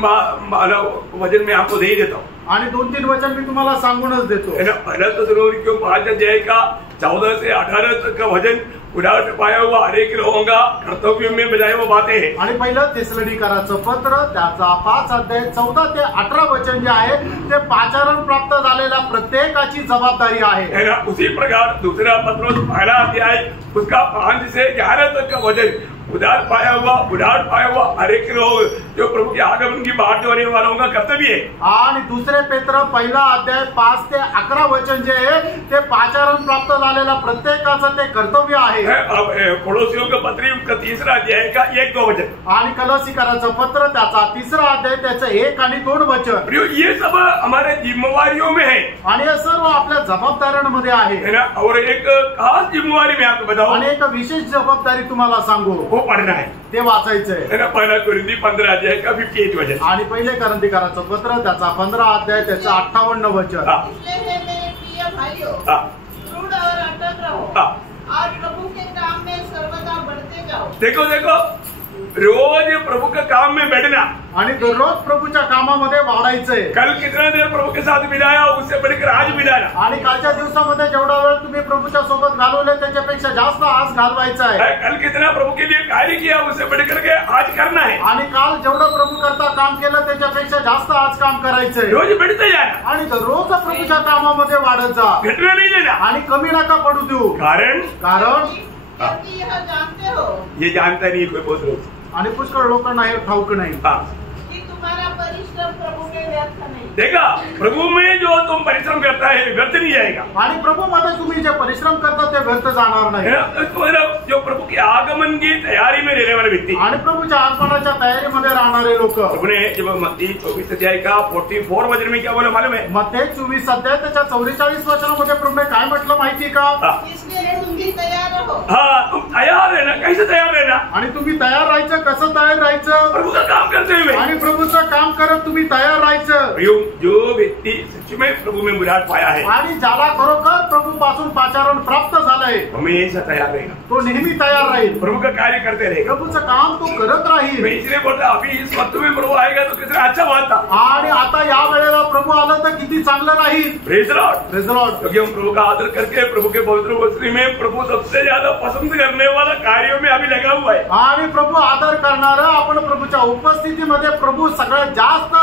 वचन मैं आपको दे ही देता हूँ. आणि 2-3 वचन मी तुम्हाला सांगूनच देतो. पहला थेसलोनिकियों 5 अध्याय का 14 से 18 तक का वचन उदार पाया हुआ हर एक लोगों का कर्तव्य में बजाय वो बातें हैं. आणि पहिलं थेसलोनिकराचं पत्र त्याचा 5 अध्याय 14 ते 18 वचन जे आहे ते पाचारण प्राप्त झालेल्या प्रत्येकाची जबाबदारी आहे. उसी प्रकार दूसरा पत्रोस पहला अध्याय उसका 5 से 11 तक का वचन उदार पाया हुआ हर एक लोग जो प्रभु के आगमन की बात जो होने वालों का कर्तव्य है. आणि दुसरे पेत्र पहिला अध्याय 5 ते 11 वचन जे आहे ते पाचारण प्राप्त झालेल्या प्रत्येकाचं ते कर्तव्य आहे. पड़ोसियों का पत्री उसका 3रा अध्याय का 1-2 वचन. आणि कलसीकराचं पत्र त्याचा 3रा अध्याय त्याचं 1 आणि 2 वचन. ये सब हमारे जिम्मेवारियों में है. आणि हे सर्व आपल्या जबाबदाऱ्यांमध्ये आहे. और एक खास जिम्मेवारी मैं आपको बताऊं. आणि एक विशेष जबाबदारी तुम्हाला सांगू. वो पढ़ना है, ते वाचायचंय. पहिला कोरिंथी 15 अध्याय का 58 वचन. आणि पहिले करंथीकराचं पत्र त्याचा 15 अध्याय त्याचं 58 वचन. इसलिए मेरे प्रिय भाइयों, दृढ़ और अटल रहो और प्रभु के काम में सर्व जाओ। देखो देखो, रोज प्रभु के काम में बैठना आणि दररोज प्रभूच्या कामामध्ये वाढायचंय। कल कितना देर प्रभु के साथ बिताया, उससे बढ़कर आज बिताना। आणि कालच्या दिवसामध्ये जेवढा वेळ तुम्ही प्रभूच्या सोबत घालवले त्याच्यापेक्षा जास्त आज घालवायचा आहे। कल कितना प्रभु के लिए कार्य किया, उससे बढ़कर के आज करना है। आणि काल जेवढं प्रभू करता काम केलं त्याच्यापेक्षा जास्त आज काम करायचंय। रोज बढ़ते जाना आणि दररोज प्रभूच्या कामामध्ये वाढत जा घटना नहीं देना। आणि कमी नका पडू देऊ। कारण क्योंकि यह जानते हो, ये जानता नहीं कोई बहुत लोग। आणि पुष्कळ लोकांना हे ठाऊक नाही कि तुम्हारा परिश्रम प्रभु में व्यर्थ नहीं। देखा, प्रभु में जो तुम परिश्रम करता है व्यर्थ नहीं जाएगा। आणि प्रभु मध्ये तुम्ही जे परिश्रम करता ते व्यर्थ जाणार नाही। मतलब जो प्रभु के आगमन की तैयारी में रहने वाले व्यक्ति, आणि प्रभूच्या आगमनाच्या तयारीमध्ये राहणारे लोक, प्रभु ने जब मत्ती 24 अध्याय का 44 वचन में क्या बोला मालूम है? मत्ती 24 अध्याय त्याच्या 44 वचनामध्ये प्रभूने काय म्हटलं माहिती का? इसलिए तुम भी तैयार रहो। हाँ, तुम तैयार रहना। कैसे तैयार रहना? आणि तुम्ही तयार राहायचं। कसं तयार राहायचं? प्रभु का काम करते हुए। आणि प्रभूचं काम करत तुम्ही तयार राहायचं। जो व्यक्ति सच में प्रभु में मुराद पाया है आणि ज्याला खरोखर प्रभू पासून पाचारण प्राप्त झालंय हमेशा तैयार रहेगा, तो नेहमी तयार राहील। प्रभु का कार्य करते रहेगा। प्रभूचं काम तो करत राहील। मैं इसलिए बोलता, अभी इस वक्त में प्रभु आएगा तो कितना अच्छा बात था। आणि आता या वेळेला प्रभू आलं तर किती चांगलं राहील। Praise Lord, praise Lord. क्योंकि हम प्रभु का आदर करके प्रभु के पवित्र वचन में प्रभु सबसे ज्यादा पसंद करने वाला कार्यों में अभी लगा हुआ है। आणि प्रभू आदर करणारं आपण प्रभूच्या उपस्थितीमध्ये प्रभू सगळ्यात जास्त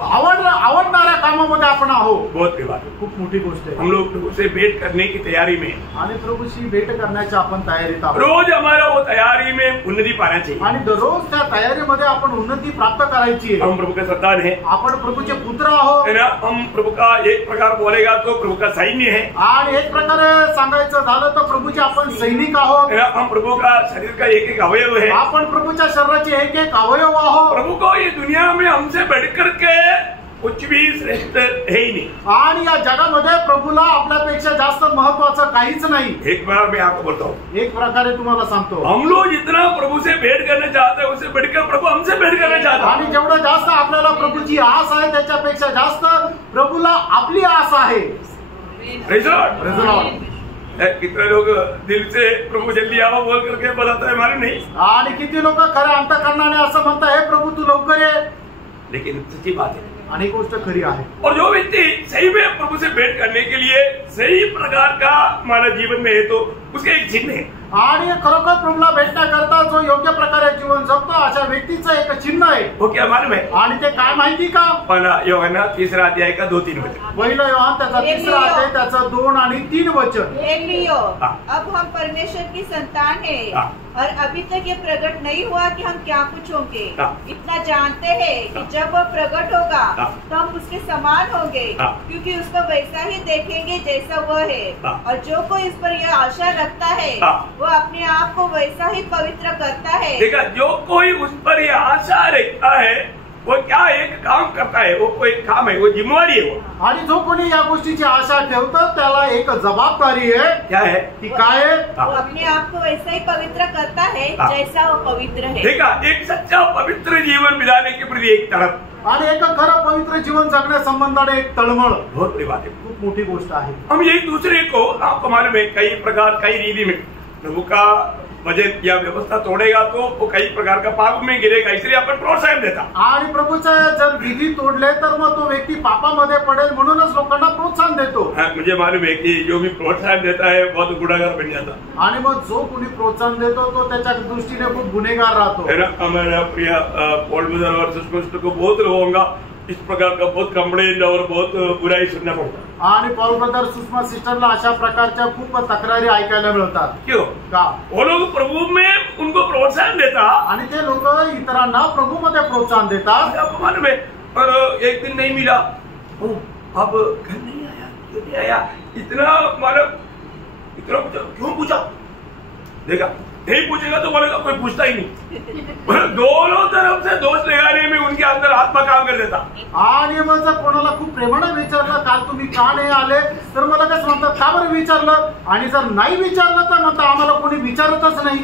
आवडणाऱ्या कामामध्ये आपण आहोत। बहुत बड़ी बात है, खूप मोठी गोष्ट आहे। हम लोग प्रभु से भेंट करने की तैयारी में, आणि प्रभूशी भेट करण्याच्या आपण तयारीत आहोत। रोज हमारा वो तैयारी में उन्नति पाना चाहिए। आणि दररोज त्या तयारीमध्ये आपण उन्नती प्राप्त करायची आहे। हम प्रभु के संतान है, आपण प्रभूचे पुत्र आहोत। है ना। हम प्रभु का एक प्रकार बोलेगा तो प्रभु का सैन्य है। आणि एक प्रकारे सांगायचं झालं तर प्रभूचे आपण सैनिक आहोत। है ना। हम प्रभु का शरीर का एक एक अवयव है। आपण प्रभूच्या शरीराचे एक एक अवयव आहोत। प्रभु को ये दुनिया में हमसे बढ़कर के कुछ भी श्रेष्ठ है ही नहीं। आणि या जगामध्ये प्रभूला आपल्यापेक्षा जास्त महत्वाचं काहीच नाही। एक बार मैं आपको बोलता हूँ, एक प्रकारे तुम्हाला सांगतो, हम लोग जितना प्रभु से भेंट करना चाहते हैं उससे बढ़कर प्रभु हमसे भेंट करना चाहता है। आणि जेवढं जास्त आपल्याला प्रभूची आस आहे त्याच्यापेक्षा जास्त प्रभूला आपली आस आहे। Praise the Lord. Praise the Lord. कितने लोग दिल से प्रभु जल्दी आओ बोल करके बताता है, मालूम नहीं। आणि किती लोक खऱ्या अंतःकरणाने असं म्हणतात, हे प्रभू तू लवकर ये। लेकिन सच्ची बात है, आणि गोष्ट खरी आहे। और जो व्यक्ति सही में प्रभु से भेंट करने के लिए सही प्रकार का मानव जीवन में है तो उसके एक चिन्ह है। आणि खरोखर प्रभूला भेटण्याकरता जो योग्य प्रकारे जीवन जगतो अशा व्यक्तीचं एक चिन्ह आहे। वो क्या मालूम है? आणि ते काय माहिती का? पहला यूहन्ना 3 अध्याय का 2-3 वचन। पहिलं योहान त्याचा 3 अध्याय त्याचा 2 आणि 3 वचन। हे लियो, हाँ। अब हम परमेश्वर की संतान हैं हाँ। और अभी तक ये प्रकट नहीं हुआ कि हम क्या कुछ होंगे। हाँ। इतना जानते हैं कि जब वह प्रकट होगा हाँ। तो हम उसके समान होंगे, हाँ। क्योंकि उसको वैसा ही देखेंगे जैसा वह है। हाँ। और जो कोई इस पर यह आशा रखता है हाँ। वह अपने आप को वैसा ही पवित्र करता है। देखा, जो कोई उस पर ये आशा रखता है वो क्या एक काम करता है, वो कोई काम है, वो जिम्मेवारी है वो। आणि जो कोणी या गोष्टीची आशा ठेवतो त्याला एक जबाबदारी आहे। क्या है? ती काय आहे? वो अपने आप को वैसा ही पवित्र करता है हाँ। जैसा वो पवित्र है। देखा, एक सच्चा पवित्र जीवन बिताने के प्रति एक तड़प आणि एक खरं पवित्र जीवन जगण्या संबंधाने एक तळमळ बहुत बड़ी बात है। खूप मोठी गोष्ट आहे। हम एक दूसरे को, आपको मालूम है, कई प्रकार कई रीति में प्रभु का बजट या व्यवस्था तोड़ेगा तो वो कई प्रकार का पाप में गिरेगा, इसलिए अपन प्रोत्साहन देता। आणि प्रभूचं जर विधी तोडले तर मग तो व्यक्ती पापामध्ये पडेल म्हणूनच लोकांना प्रोत्साहन देतो। हाँ, मुझे मालूम है कि जो भी प्रोत्साहन देता है बहुत गुनाहगार बन जाता। आणि मग जो कोणी प्रोत्साहन देतो तो त्याच्या दृष्टीने खूप गुन्हेगार राहतो। है ना। हमारा प्रिय पॉल ब्रदर और सुषमा को बहुत लोगों का इस प्रकार का बहुत कंप्लेंट और बहुत बुराई सुनना पड़ता। आणि पॉल ब्रदर सुषमा सिस्टरला अशा प्रकारच्या खूप तक्रारी ऐकायला मिळतात। क्यों? का? वो लोग प्रभु में उनको प्रोत्साहन देता आणि ते लोक इतरांना प्रभू मध्ये प्रोत्साहन देतात। आपको मालूम है, और एक दिन नहीं मिला, ओ, अब घर नहीं आया, क्यों नहीं आया, इतना मतलब इतना क्यों पूछा? देखा, नहीं पूछेगा तो बोलेगा कोई पूछता ही नहीं। दोनों तरफ से दोष लगाने में उनके अंदर आत्मा काम कर देता। आणि मग जर कोणाला खूप प्रेमाने विचारलं काल तुम्ही का नाही आले तर मला कसं म्हणतात, का बरं विचारलं? आणि जर नाही विचारलं तर म्हणतात आम्हाला कोणी विचारतच नाही।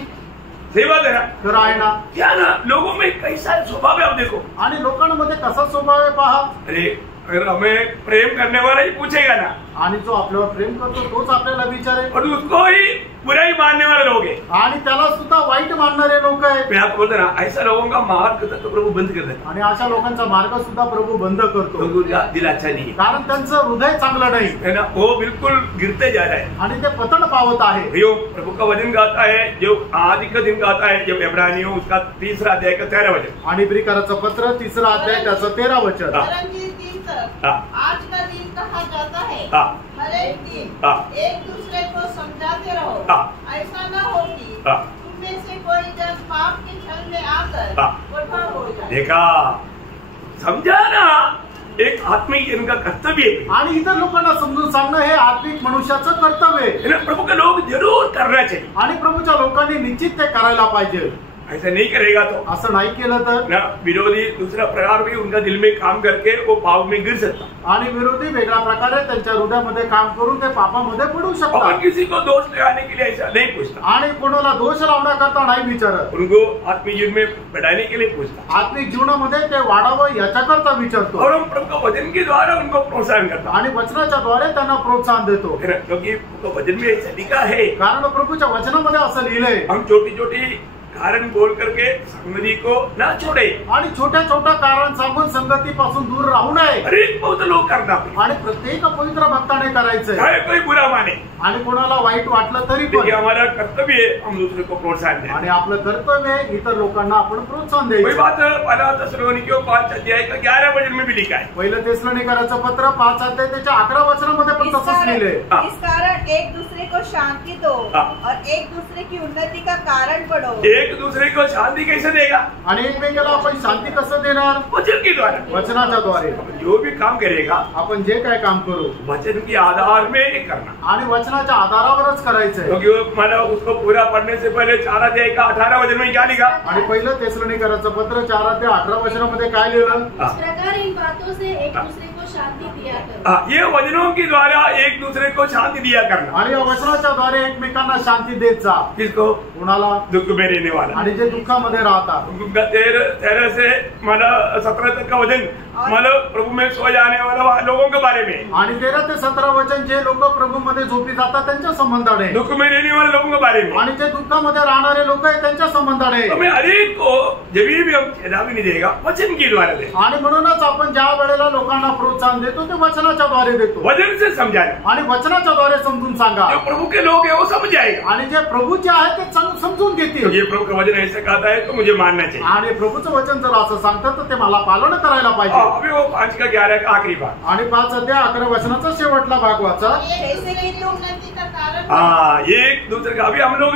सही बात है ना? तर आहे ना। क्या ना, लोगों में कैसा स्वभाव है आप देखो। आणि लोकांमध्ये कसा स्वभाव आहे पहा। अरे अगर हमें प्रेम करने वाला ही पूछेगा ना, आणि जो आपल्यावर प्रेम करतो तोच आपल्याला विचारेल, और उसको ही बुराई मानने वाले लोग हैं, आणि त्याला सुद्धा वाईट मानणारे लोक आहेत. मैं आपको बोलता ना, ऐसा लोगों का मार्ग तो प्रभु बंद कर देता आणि अशा लोकांचा मार्ग सुद्धा प्रभु बंद करतो, है, उनका दिल अच्छा नहीं है, कारण त्यांचं हृदय चांगलं नाही है ना, वो बिल्कुल गिरते जा रहा है. आणि ते पतन पावत आहे. भाइयों, प्रभु का वचन गाता है, जो आदि का दिन गाता है, जब इब्रानियों उसका 3 अध्याय का 13 वचन, आणि इब्रिकराचं पत्र 3 अध्याय त्याचं 13 वचन. आज का दिन कहा जाता है, हर एक दिन एक दूसरे को समझाते रहो, ऐसा न हो कि तुम में से कोई जब पाप के छल में आकर कठोर हो जाए. देखा, समझाना एक आत्मिक इनका कर्तव्य है, आणि इतर लोकांना समजून सांगणं हे आत्मिक मनुष्याचं कर्तव्य आहे. है ना, प्रभु के लोग जरूर करना चाहिए. आणि प्रभूच्या लोकांनी निश्चित ते करायला पाहिजे. ऐसा नहीं करेगा तो असं नाही केलं तर ना, विरोधी दूसरा प्रकार भी उनका दिल में काम करके वो पाप में गिर सकता, आणि विरोधी वेगळ्या प्रकारे त्यांच्या हृदयामध्ये काम करून ते पापामध्ये पडू और शकतात. किसी को दोष लगाने के लिए ऐसा नहीं पूछता, आणि कोणाला दोष लावण्याकरता नाही विचारत, उनको आत्मिक जीवन में बढ़ाने के लिए पूछता, आत्मिक जीवनामध्ये ते वाढावं याच्याकरता विचारतो, और हम प्रभु का वचन के द्वारा उनको प्रोत्साहन करता, आणि वचनाच्या द्वारे त्यांना प्रोत्साहन देतो. है ना, क्योंकि प्रभु वचन में ऐसा लिखा है. कारण प्रभूच्या वचनामध्ये असं लिहिलंय, हम छोटी छोटी कारण बोल करके संगति को ना छोड़े, आणि छोट्या छोट्या कारण सांगून संगतीपासून दूर राहू नये. हर एक बहुत लोग करना है, आणि प्रत्येक पवित्र भक्ताने करायचंय. चाहे कोई बुरा माने, आणि कोणाला वाईट वाटलं तरी पण, लेकिन हमारा कर्तव्य है हम दूसरे को प्रोत्साहन दें. आणि आपलं कर्तव्य आहे इतर लोकांना आपण प्रोत्साहन कोई द्यायचं. बात पहला थिस्सलुनीकियों 5 अध्याय का 11 वचन में भी लिखा है. पहिलं थिस्सलुनीकराचं पत्र 5 अध्याय त्याच्या 11 वचनामध्ये पण तसंच लिहिलंय. इस कारण एक दूसरे को शांति दो और एक दूसरे की उन्नति का कारण बढ़ो. एक दूसरे को शांति कैसे देगा? आणि एकमेकाला आपण शांती कसं देणार? वचन के द्वारा, वचनाच्या द्वारे. जो भी काम करेगा आपण जे काय काम करू वचन के आधार में करना, आणि वचनाच्या आधारावरच करायचंय. क्योंकि मला उसको पूरा पढ़ने से पहले 4 अध्याय का 18 वचन में क्या लिखा? आणि पहिलं थिस्सलुनीकराचं पत्र 4 अध्याय 18 वचनामध्ये काय लिहिलं? इस प्रकार इन बातों से एक दूसरे को शांति दिया करो. ये वचनों के द्वारा एक दूसरे को शांति दिया करना. आणि या वचनाच्या द्वारे एकमेकांना शांती देत जा. किसको? कोणाला? दुख में रहने वाला. आणि जे दुःखामध्ये राहतात. 13 से मला 17 तक का वचन मतलब प्रभु में सो जाने वाला लोगों के बारे में. आणि 13 ते 17 वचन जे लोक प्रभू मध्ये झोपी जातात त्यांच्या संबंधाने. दुख में रहने वाले लोगों के बारे में. आणि जे दुःखामध्ये राहणारे लोक आहेत त्यांच्या संबंधाने. हमें हर एक को जब भी हम चेतावनी देगा वचन के द्वारा दे. आणि म्हणूनच आपण ज्या वेळेला लोकांना प्रोत्साहन देतो ते वचनाच्या द्वारे देतो. वचन से समझाना. आणि वचनाच्या द्वारे समजून सांगा. जो प्रभु के लोग है वो समझ जाएगा. आणि जे प्रभूचे आहेत ते समजून घेतील. ये प्रभु का वचन ऐसे कहता है तो मुझे मानना चाहिए. आणि प्रभूचं वचन जर असं सांगतात तर ते मला पालन करायला पाहिजे. अभी वो 5 का 11 का आखिरी भाग. आणि 5 अध्याय 11 वचनाचा शेवटला भाग वाचा. एक दूसरे का, अभी हम लोग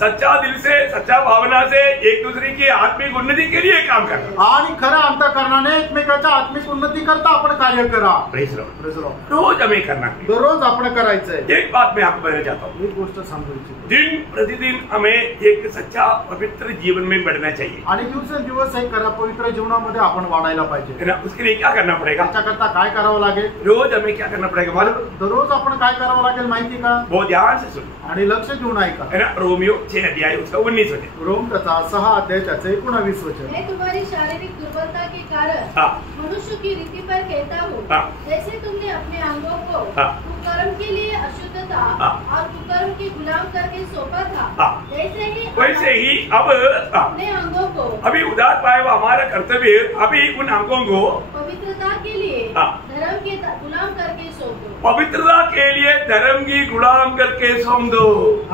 सच्चा दिल से सच्चा भावना से एक दूसरे की आत्मिक उन्नति के लिए काम कर रहे हैं. आणि खऱ्या अंतःकरणाने एकमेकाच्या आत्मिक उन्नती करता आपण कार्य करा. Praise Lord. रोज हमें करना है. दररोज आपण करायचंय. एक बात मैं आपको कहना चाहता हूँ, एक गोष्ट सांगू इच्छितो. दिन प्रतिदिन हमें एक सच्चा पवित्र जीवन में बढ़ना चाहिए. आणि दिवसेंदिवस एक पवित्र जीवनामध्ये आपण वाढायला पाहिजे. है ना, उसके लिए क्या करना पड़ेगा? त्याच्याकरता काय करावं लागेल? रोज हमें क्या करना पड़ेगा मालूम? दररोज आपण काय करावं लागेल माहिती का? बहुत ध्यान से सुनो. आणि लक्ष देऊन ऐका. है ना, रोमियो 6 अध्याय उसका 19 वचन. रोम त्याचा 6 अध्याय त्याचं 19 वचन. मैं तुम्हारी शारीरिक दुर्बलता के कारण मनुष्य की रीति पर कहता हूँ, जैसे तुमने अपने अंगों को कुकर्म के लिए अशुद्धता और कुकर्म की गुलाम करके सौंपा था, वैसे ही अब अपने अंगों को अभी उदार पाए हुआ हमारा कर्तव्य, अभी उन अंगों को पवित्रता के लिए धर्म के गुलाम करके सौंप दो. पवित्रता के लिए धर्म की गुलाम करके सौंप दो.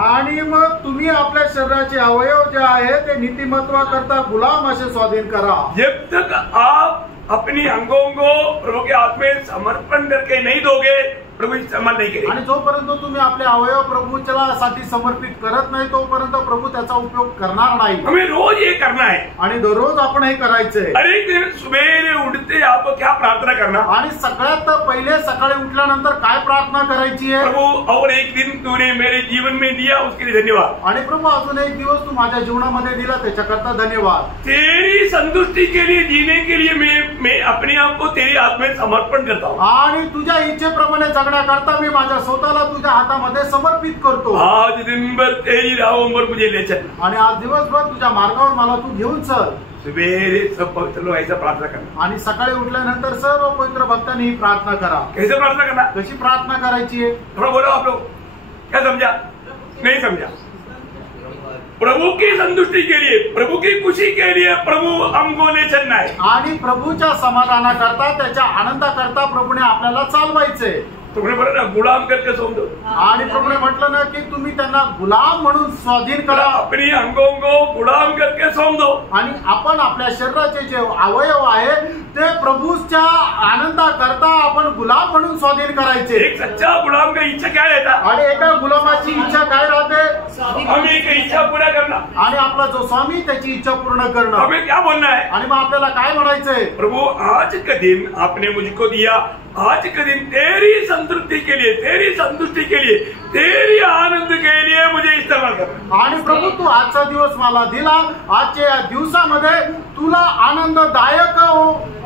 आणि मग तुम्ही आपल्या शरीराचे अवयव जे आहे ते नीतिमत्वा करता गुलाम असे स्वाधीन करा. जब तक आप अपनी अंगों को प्रभु के हाथ में समर्पण करके नहीं दोगे, प्रभु इस्तेमाल नहीं करेगा. आणि जोपर्यंत तुम्ही आपले अवयव प्रभूच्या साठी समर्पित करत नाही तोपर्यंत प्रभू त्याचा उपयोग करणार नाही. हमें रोज ये करना है. आणि दररोज आपण हे करायचंय. हर एक दिन सुबेरे उठते आपको क्या प्रार्थना करना? आणि सगळ्यात पहिले सकाळी उठल्यानंतर काय प्रार्थना करायची आहे? प्रभु और एक दिन तूने मेरे जीवन में दिया उसके लिए धन्यवाद. आणि प्रभू अजून एक दिवस तू माझ्या जीवनामध्ये दिला त्याच्याकरता धन्यवाद. तेरी संतुष्टि के लिए जीने के लिए मैं अपने आप को तेरी हाथ में समर्पण करता हूँ. आणि तुझ्या इच्छेप्रमाणे जगण्याकरता मी माझ्या स्वतःला तुझ्या हातामध्ये समर्पित करतो. आज दिनभर तेरी राहों पर मुझे ले चल. आणि आज दिवसभर तुझ्या मार्गावर मला तू घेऊन चल. सवेरे सब पवित्र लोग ऐसा प्रार्थना करना। आणि सकाळी उठल्यानंतर सर्व पवित्र भक्तांनी ही प्रार्थना करा। कैसे प्रार्थना करना? कशी प्रार्थना करायची आहे? थोड़ा बोलो आप लोग, क्या समझा? नहीं समझा? प्रभु की संतुष्टी के लिए, प्रभु की खुशी के लिए प्रभु हमको ले चलना है। आणि प्रभूच्या समाधानाकरता, त्याच्या आनंदाकरता प्रभूने आपल्याला चालवायचंय। तुमने बोला ना गुलाम करके सौंप दो, आणि प्रभूने म्हटलं ना की तुम्ही त्यांना गुलाम म्हणून स्वाधीन करा, अपनी अंगों को गुलाम करके सौंप दो। आणि आपण आपल्या शरीराचे जे अवयव आहे ते प्रभूच्या आनंदाकरता आपण गुलाम म्हणून स्वाधीन करायचे। एक सच्चा गुलाम का इच्छा क्या रहता? आणि एका गुलामाची इच्छा काय राहते? हमें एक इच्छा पूरा करना, आणि आपला जो स्वामी त्याची इच्छा पूर्ण करणं। हमें क्या बोलना है? आणि मग आपल्याला काय म्हणायचंय? प्रभु आज का दिन आपने मुझको दिया, आज का दिन तेरी संतुष्टि के लिए, तेरी संतुष्टि के लिए, तेरी आनंद के लिए मुझे इस्तेमाल करना। आणि प्रभू तू आजचा दिवस मला दिला, आजच्या या दिवसामध्ये तुला आनंददायक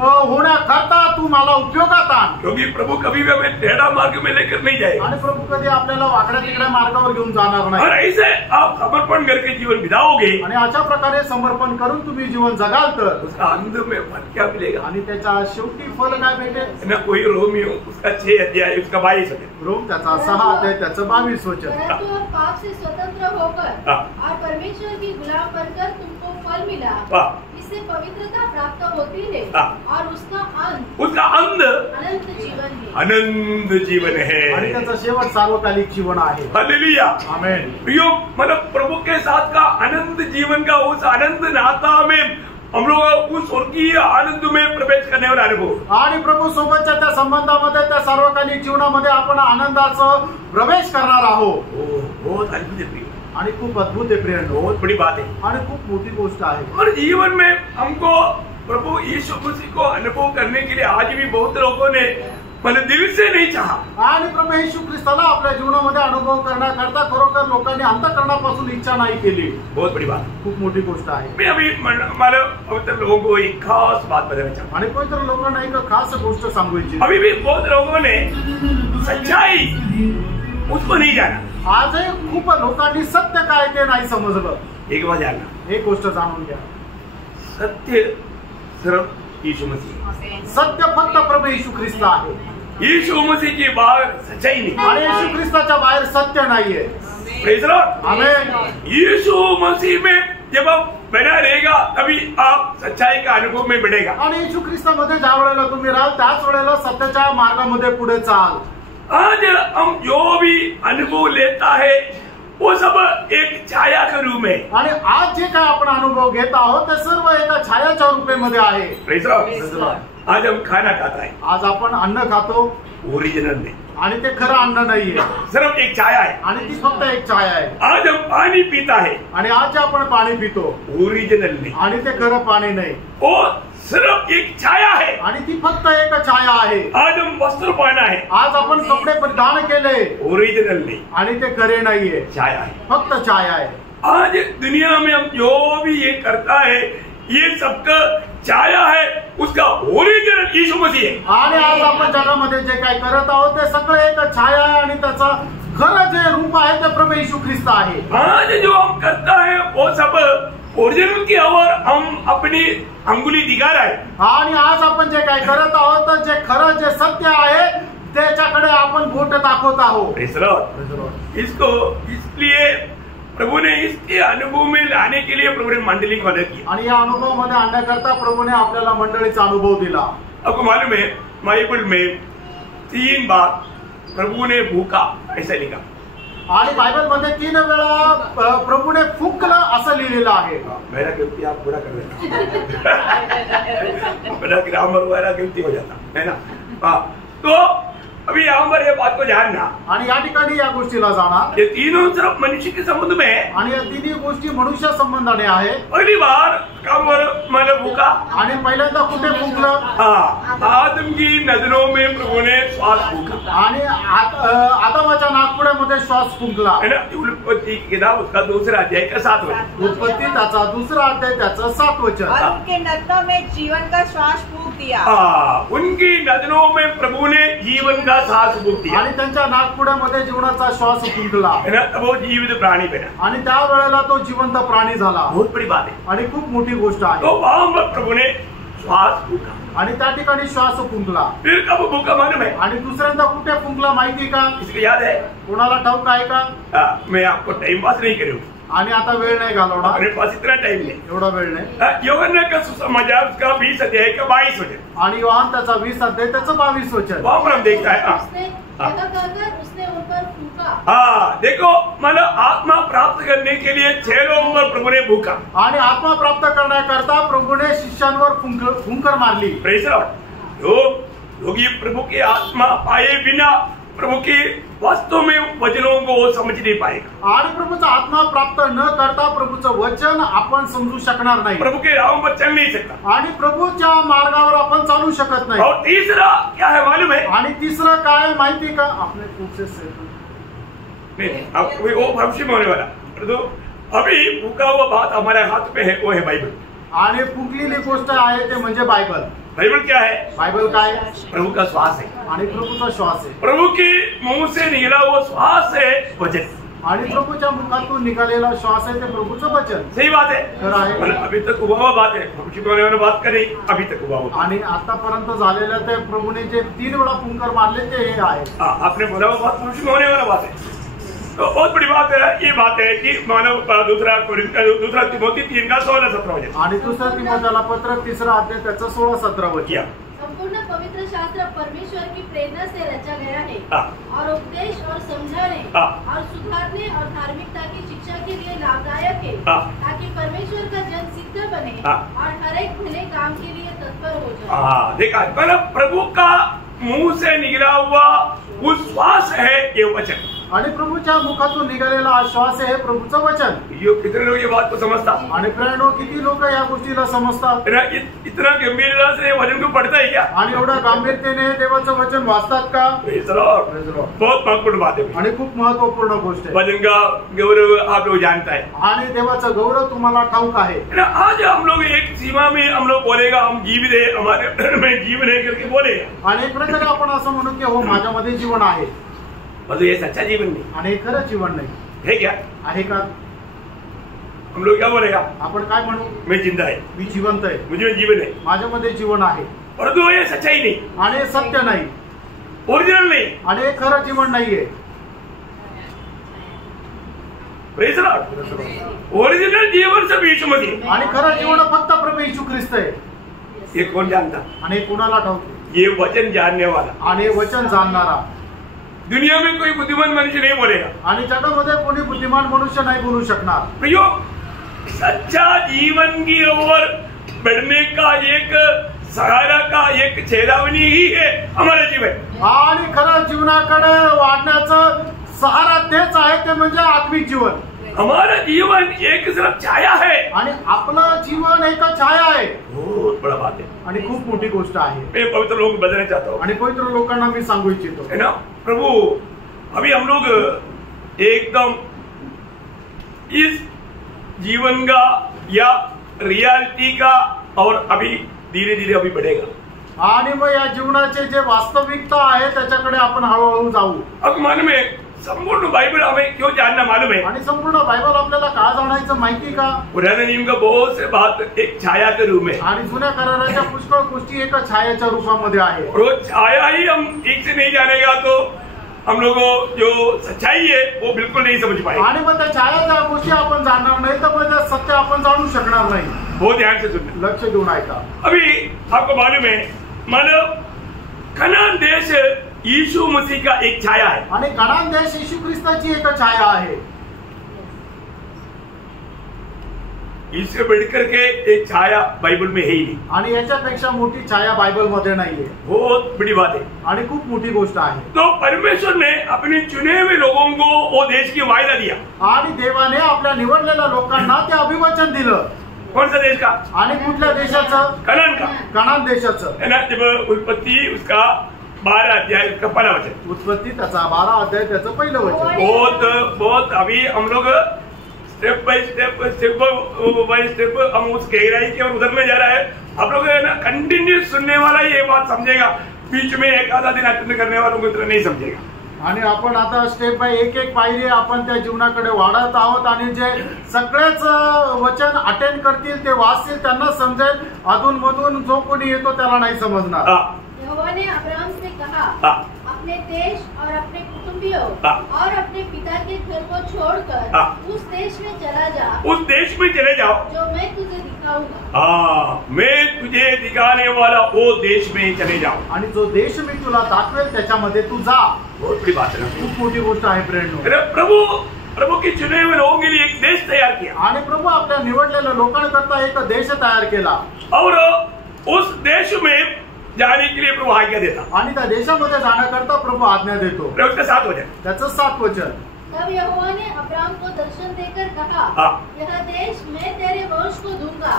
होण्याकरता तू मला उपयोगात आण। क्योंकि प्रभु कभी भी हमें टेढ़ा मार्ग में लेकर नहीं जाएगा, आणि प्रभू कधी आपल्याला वाकड्या तिकड्या मार्गावर घेऊन जाणार और नाही। ऐसे आप समर्पण करके जीवन बिताओगे, आणि अशा प्रकारे समर्पण करून तुम्ही जीवन जगाल तर उसका अंत में फल क्या मिलेगा? आणि त्याच्या शेवटी फल काय भेटेल? ना कोई रोमियो उसका 6 अध्याय उसका 22 अध्याय, रोम त्याचा 6 अध्याय त्याचं 22 वचन। परंतु अब पाप से स्वतंत्र होकर हाँ। और परमेश्वर की गुलाम बनकर तुमको फल मिला, वाह। इससे पवित्रता प्राप्त होती है हाँ। और उसका अंत अनंत जीवन है। अनंत जीवन है। आणि त्याचा शेवट सार्वकालिक जीवन आहे। हालेलुया, आमेन। प्रियो, मतलब प्रभु के साथ का अनंत जीवन का उस अनंत नाता में हम लोग उस स्वर्गीय आनंद में प्रवेश करने वाला अनुभव, आणि प्रभू सोबतच्या त्या संबंधामध्ये, त्या सार्वकालिक जीवनामध्ये आपण आनंदाचा प्रवेश करणार आहोत। बहुत अद्भुत है प्रियो, आणि खूप अद्भुत आहे प्रियंनो, बहुत बड़ी बात है आणि खूप मोठी गोष्ट आहे। और जीवन में हमको प्रभु यीशु मसीह को अनुभव करने के लिए आज भी बहुत लोगों ने मतलब दिल से नहीं चाहा, आणि प्रभू येशू ख्रिस्ताला आपल्या जीवनामध्ये अनुभव करण्याकरता खरोखर लोकांनी अंतःकरणापासून इच्छा नाही केली। बहुत बड़ी बात, खूप मोठी गोष्ट आहे। मैं अभी हमारे पवित्र लोगों को एक खास बात बताना चाहता आणि पवित्र लोकांना एक खास गोष्ट सांगू इच्छितो। हूँ। अभी भी बहुत लोगों ने सच्चाई उसको नहीं जाना, आजही खूप लोकांनी सत्य काय ते नाही समजलं। एक बात जानना, एक गोष्ट जाणून घ्या, सत्य सिर्फ यीशु मसीह, सत्य फक्त प्रभू येशू ख्रिस्त आहे। यीशु मसीह के बाहर सच्चाई नहीं। आणि येशू ख्रिस्ताच्या बाहेर सत्य नाहीये। Praise the lord. आमेन। यीशु मसीह में जब आप बना रहेगा तभी आप सच्चाई का अनुभव में बढ़ेगा। आणि येशू ख्रिस्तामध्ये ज्या वेळेला तुम्ही राहाल त्याच वेळेला सत्याच्या मार्गामध्ये पुढे चाल। आज हम जो भी अनुभव लेता है वो सब एक छाया के रूप में, आणि आज जे काय आपण अनुभव घेत आहोत ते सर्व एका छायाच्या रूपामध्ये आहे। Praise the Lord. आज हम खाना खाता है, आज आपण अन्न खातो ओरिजिनल नहीं, आणि ते खरं अन्न नाहीये, सिर्फ एक छाया है। आणि ती फक्त एक छाया आहे। आज हम पानी पीता है, आणि आज जे आपण पाणी पितो ओरिजिनल नहीं, आणि ते खरं पाणी नाही, वो सिर्फ एक छाया है। आणि ती फक्त एक छाया आहे। आज हम वस्त्र पहना है, आज आपण कपडे परिधान केले, ओरिजिनल नहीं, आणि ते खरे नाहीये, छाया है। फक्त छाया आहे। आज दुनिया में हम जो भी ये करता है ये सबका छाया है, उसका ओरिजिनल यीशु मसीह है। आणि आज आपण जगामध्ये जे काय करत आहोत ते सगळं एक छाया आहे, आणि त्याचं खरं जे रूप आहे ते प्रभू येशू ख्रिस्त आहे। आज जो हम करता है वो सब ओरिजिनल की ओर हम अपनी अंगुली दिखा रहा है। आणि आज आपण जे काय करत आहोत तर जे खरं जे सत्य आहे त्याच्याकडे आपण बोट दाखवत आहोत। Praise the Lord. इसको इसलिए प्रभु ने इसके अनुभव में लाने के लिए प्रभु ने मंडली को मदद की। आणि या अनुभवामध्ये आणण्याकरता प्रभूने आपल्याला मंडळीचा अनुभव दिला। आपको मालूम है बाइबल में 3 बार प्रभु ने भूखा ऐसा लिखा, आणि बायबल मध्ये 3 वेळा प्रभूने फुंकलं असं लिहिलेलं आहे। मेरा गलती आप पूरा कर देना मेरा ग्रामर वगैरह गलती हो जाता है ना। हाँ, तो अभी यहाँ पर ये बात को जानना, आणि या ठिकाणी या गोष्टीला जाणार, ये तीनों सिर्फ मनुष्य के संबंध में है। आणि या तिन्ही गोष्टी मनुष्य संबंधाने आहे। पहली बार कामर मैंने भूखा, आणि पहिल्यांदा कुठे फुंकलं? हाँ, आदम की नजरों में प्रभु ने श्वास फूका, आणि आदमाच्या नाकपुड्यामध्ये श्वास फुंकला है ना। उत्पत्ति की किताब उसका 2 अध्याय का 7 वचन, उत्पत्ती त्याचा 2 अध्याय त्याचं 7 वचन। और उनके नथनों में जीवन का श्वास फूंक दिया। हाँ, उनकी नजरों में प्रभु ने जीवन का सांस फूंक दिया आणि त्यांच्या नाकपुड्यामध्ये जीवनाचा श्वास फुंकला है ना, तब वो जीवित प्राणी बना। आणि त्या वेळेला तो जिवंत प्राणी झाला। बहुत बड़ी बात है। आणि खूप मोठी गोष्ट आहे। तो वहां पर प्रभु ने श्वास फूंका आणि त्या ठिकाणी श्वास फुंकला। फिर कब फूंका मालूम है? आणि दुसऱ्यांदा कुठे फुंकला माहिती का? इसको याद है? कोणाला ठाऊक आहे का? मैं आपको टाइम पास नहीं करूँ, आणि आता वेळ नाही घालवणार, मेरे पास इतना टाइम नहीं। एवढा वेळ नाही। यूहन्ना का सुसमाचार उसका 20 अध्याय का 22 वचन, आणि योहान त्याचा 20 अध्याय त्याचं 22 वचन। वहां पर हम देखता है उसने जगह कहकर उसने उन पर फूंका। हाँ देखो, मतलब आत्मा प्राप्त करने के लिए 6 लोगों पर प्रभु ने फूंका। आणि आत्मा प्राप्त करण्याकरता प्रभूने शिष्यांवर फुंकर मारली। Praise the Lord. लोग ये प्रभु की आत्मा पाए बिना प्रभु की वास्तव में वचनों को वो समझ नहीं पाएगा। आणि प्रभूचा आत्मा प्राप्त न करता प्रभूचं वचन आपण समजू शकणार नाही। प्रभु के राहों पर चल नहीं सकता। आणि प्रभूच्या मार्गावर आपण चालू शकत नाही। और तीसरा क्या है मालूम है? आणि तिसरं काय माहिती का? आपले खूपसे नहीं, अब वो भविष्य में होने वाला। तो अभी फूका हुआ बात हमारे हाथ में है, वो है बाइबल। आणि फुंकलेली गोष्ट आहे ते म्हणजे बायबल। बाइबल क्या है? बायबल काय? प्रभु का श्वास है। आणि प्रभूचा श्वास आहे। प्रभु के मुंह से निकला वो श्वास है वचन। आणि प्रभूच्या मुखातून निघालेला श्वास आहे ते प्रभूचं वचन। सही बात है। खरं आहे। मतलब अभी तक हुआ हुआ बात है, भविष्य में होने वाली बात करें, अभी तक हुआ हुआ। आणि आतापर्यंत झालेल्या ते प्रभूने जे 3 वेळा फुंकर मारले ते हे आहे। आपने बोला हुआ बात भविष्य में होने वाला बात है। तो बहुत बड़ी बात है, ये बात है कि मानव दूसरा तिमोथी 3 का 16-17 वचन। आणि दुसरा तिमोथेला पत्र 3रा अध्याय त्याचं 16-17 वचन। संपूर्ण पवित्र शास्त्र परमेश्वर की प्रेरणा से रचा गया है और उपदेश और समझाने और सुधारने और धार्मिकता की शिक्षा के लिए लाभदायक है, ताकि परमेश्वर का जन सिद्ध बने और हर एक भले काम के लिए तत्पर हो जाए। देखा, मतलब प्रभु का मुंह से निकला हुआ उस श्वास है ये वचन। आणि प्रभूच्या मुखातून निघालेला श्वास आहे प्रभूचं वचन। कितने लोग ये बात को समझता? आणि फ्रेंडो, किती लोक या गोष्टीला समजतात? इतना गंभीरता से वचन को पढ़ता है क्या? आणि एवढ्या गांभीर्याने देवाचं वचन वाचतात का? बहुत महत्वपूर्ण बात है आणि खूप महत्वपूर्ण गोष्ट आहे। वचन का गौरव आप लोग जानता है आणि देवाचं गौरव तुम्हाला ठाऊक आहे। आज हम लोग एक सीमा में हम लोग बोलेगा हम जीवित है, हमारे में जीवन है करके बोलेगा। आणि एक प्रकारे आपण असं म्हणू की हो माझ्यामध्ये जीवन आहे, मतलब ये सच्चा जीवन नहीं आणि खरं जीवन नाही है क्या? आहे का? हम लोग क्या बोलेगा? आपण काय म्हणू? मैं जिंदा है, मी जिवंत आहे, मुझे जीवन है, माझ्यामध्ये जीवन आहे। परंतु ये सच्चाई नहीं, आणि सत्य नाही, ओरिजिनल नहीं, आणि हे खरं जीवन नाहीये। Praise the Lord. ओरिजिनल जीवन सब यीशु मसीह, आणि खरं जीवन फक्त प्रभू येशू ख्रिस्त आहे। ये कौन जानता? आणि कुणाला ठाऊक? ये वचन जानने वाला। आणि वचन जाणणारा। दुनिया में कोई बुद्धिमान मनुष्य नहीं बोलेगा, आणि जगामध्ये कोणी बुद्धिमान मनुष्य नाही बोलू शकणार। प्रियो, सच्चा जीवन की ओर बढ़ने का एक सहारा का एक चेतावनी ही है हमारा जीवन। आणि खरं जीवनाकडे वाढण्याचं सहारा तेच आहे, ते म्हणजे आत्मिक जीवन। हमारा जीवन एक सिर्फ छाया है, आणि आपलं जीवन एक छाया आहे। बहुत बड़ा बात है, आणि खूप मोठी गोष्ट आहे। मैं पवित्र लोगों को बदलना चाहता हूँ, आणि पवित्र लोकांना मी सांगू इच्छितो, है ना प्रभु। अभी हम लोग एकदम इस जीवन का या रियलिटी का और अभी धीरे धीरे अभी बढ़ेगा। आणि मग या जीवनाचे जे वास्तविकता आहे त्याच्याकडे आपण हळूहळू जाऊ। अब मन में संपूर्ण बाइबल हमें क्यों जानना मालूम है? आणि संपूर्ण बायबल आपल्याला का जाणायचं माहिती का? पुराने नियम का बहुत से बात एक छाया के रूप में, आणि जुन्या कराराच्या पुष्कळ गोष्टी एका छायाच्या रूपामध्ये आहे। और वो छाया ही हम ठीक से नहीं जानेगा तो हम लोगों जो सच्चाई है वो बिल्कुल नहीं समझ पाएंगे। आणि मग त्या छायाच्या गोष्टी आपण जाणणार नाही तर मग सत्य आपण जाणू शकणार नाही। बहुत ध्यान से सुनना, लक्ष देऊन ऐका। अभी आपको मालूम है मानव कनान देश यीशु मसीह का एक छाया है, आणि कनान देश येशू ख्रिस्ताची एक छाया आहे। इससे बढ़कर के एक छाया बाइबल में है ही नहीं। आणि याच्यापेक्षा मोठी छाया बायबल मध्ये नाहीये। बहुत बड़ी बात है, आणि खूप मोठी गोष्ट आहे। तो परमेश्वर ने अपने चुने हुए लोगों को वो देश की वायदा दिया, आणि देवाने आपल्या निवडलेल्या लोकांना ते अभिवचन दिलं। कौन सा देश का? आणि कुठल्या देशाचं? कनान का, कनान देशाचं, है ना। जब उत्पत्ति उसका 12 अध्याय का पहला वचन, उत्पत्ति त्याचा 12 अध्याय त्याचं पहिलं वचन। बहुत अभी हम लोग स्टेप बाय स्टेप हम उस गहराई की ओर उधर में जा रहा है। आप लोग है ना कंटिन्यू सुनने वाला ये बात समझेगा, बीच में एक आधा दिन अटेंड करने वालों को इतना नहीं समझेगा। आणि आपण आता स्टेप बाय एक पायरी आपण त्या जीवनाकडे वाढत आहोत आणि जे सगळेच वचन अटेंड करतील ते वाचतील त्यांना समजेल, अधून मधून जो कोणी येतो त्याला नाही समजणार। यहोवा ने अब्राहम से कहा, अपने देश और अपने कुटुंबियों और अपने पिता के घर को छोड़कर उस देश में चला जा, उस देश में चले जाओ जो मैं तुझे दिखाऊंगा। मैं तुझे दिखाने वाला वो देश में चले जाओ, आणि जो देश मी तुला दाखवेल त्याच्यामध्ये तू जा। बहुत बड़ी बात है, खूप मोठी गोष्ट आहे फ्रेंड। प्रभु के चुने हुए लोगों के लिए एक देश तैयार किया आणि प्रभू आपल्या निवडलेल्या लोकांकरता एक देश तयार केला और उस देश में जाने के लिए प्रभु आज्ञा देता आणि त्या देशामध्ये जाण्याकरता प्रभू आज्ञा देतो। उसका 7 वचन, त्याचं 7 वचन। तब यहोवा ने अब्राहम को दर्शन देकर कहा, यह देश मैं तेरे वंश को दूंगा।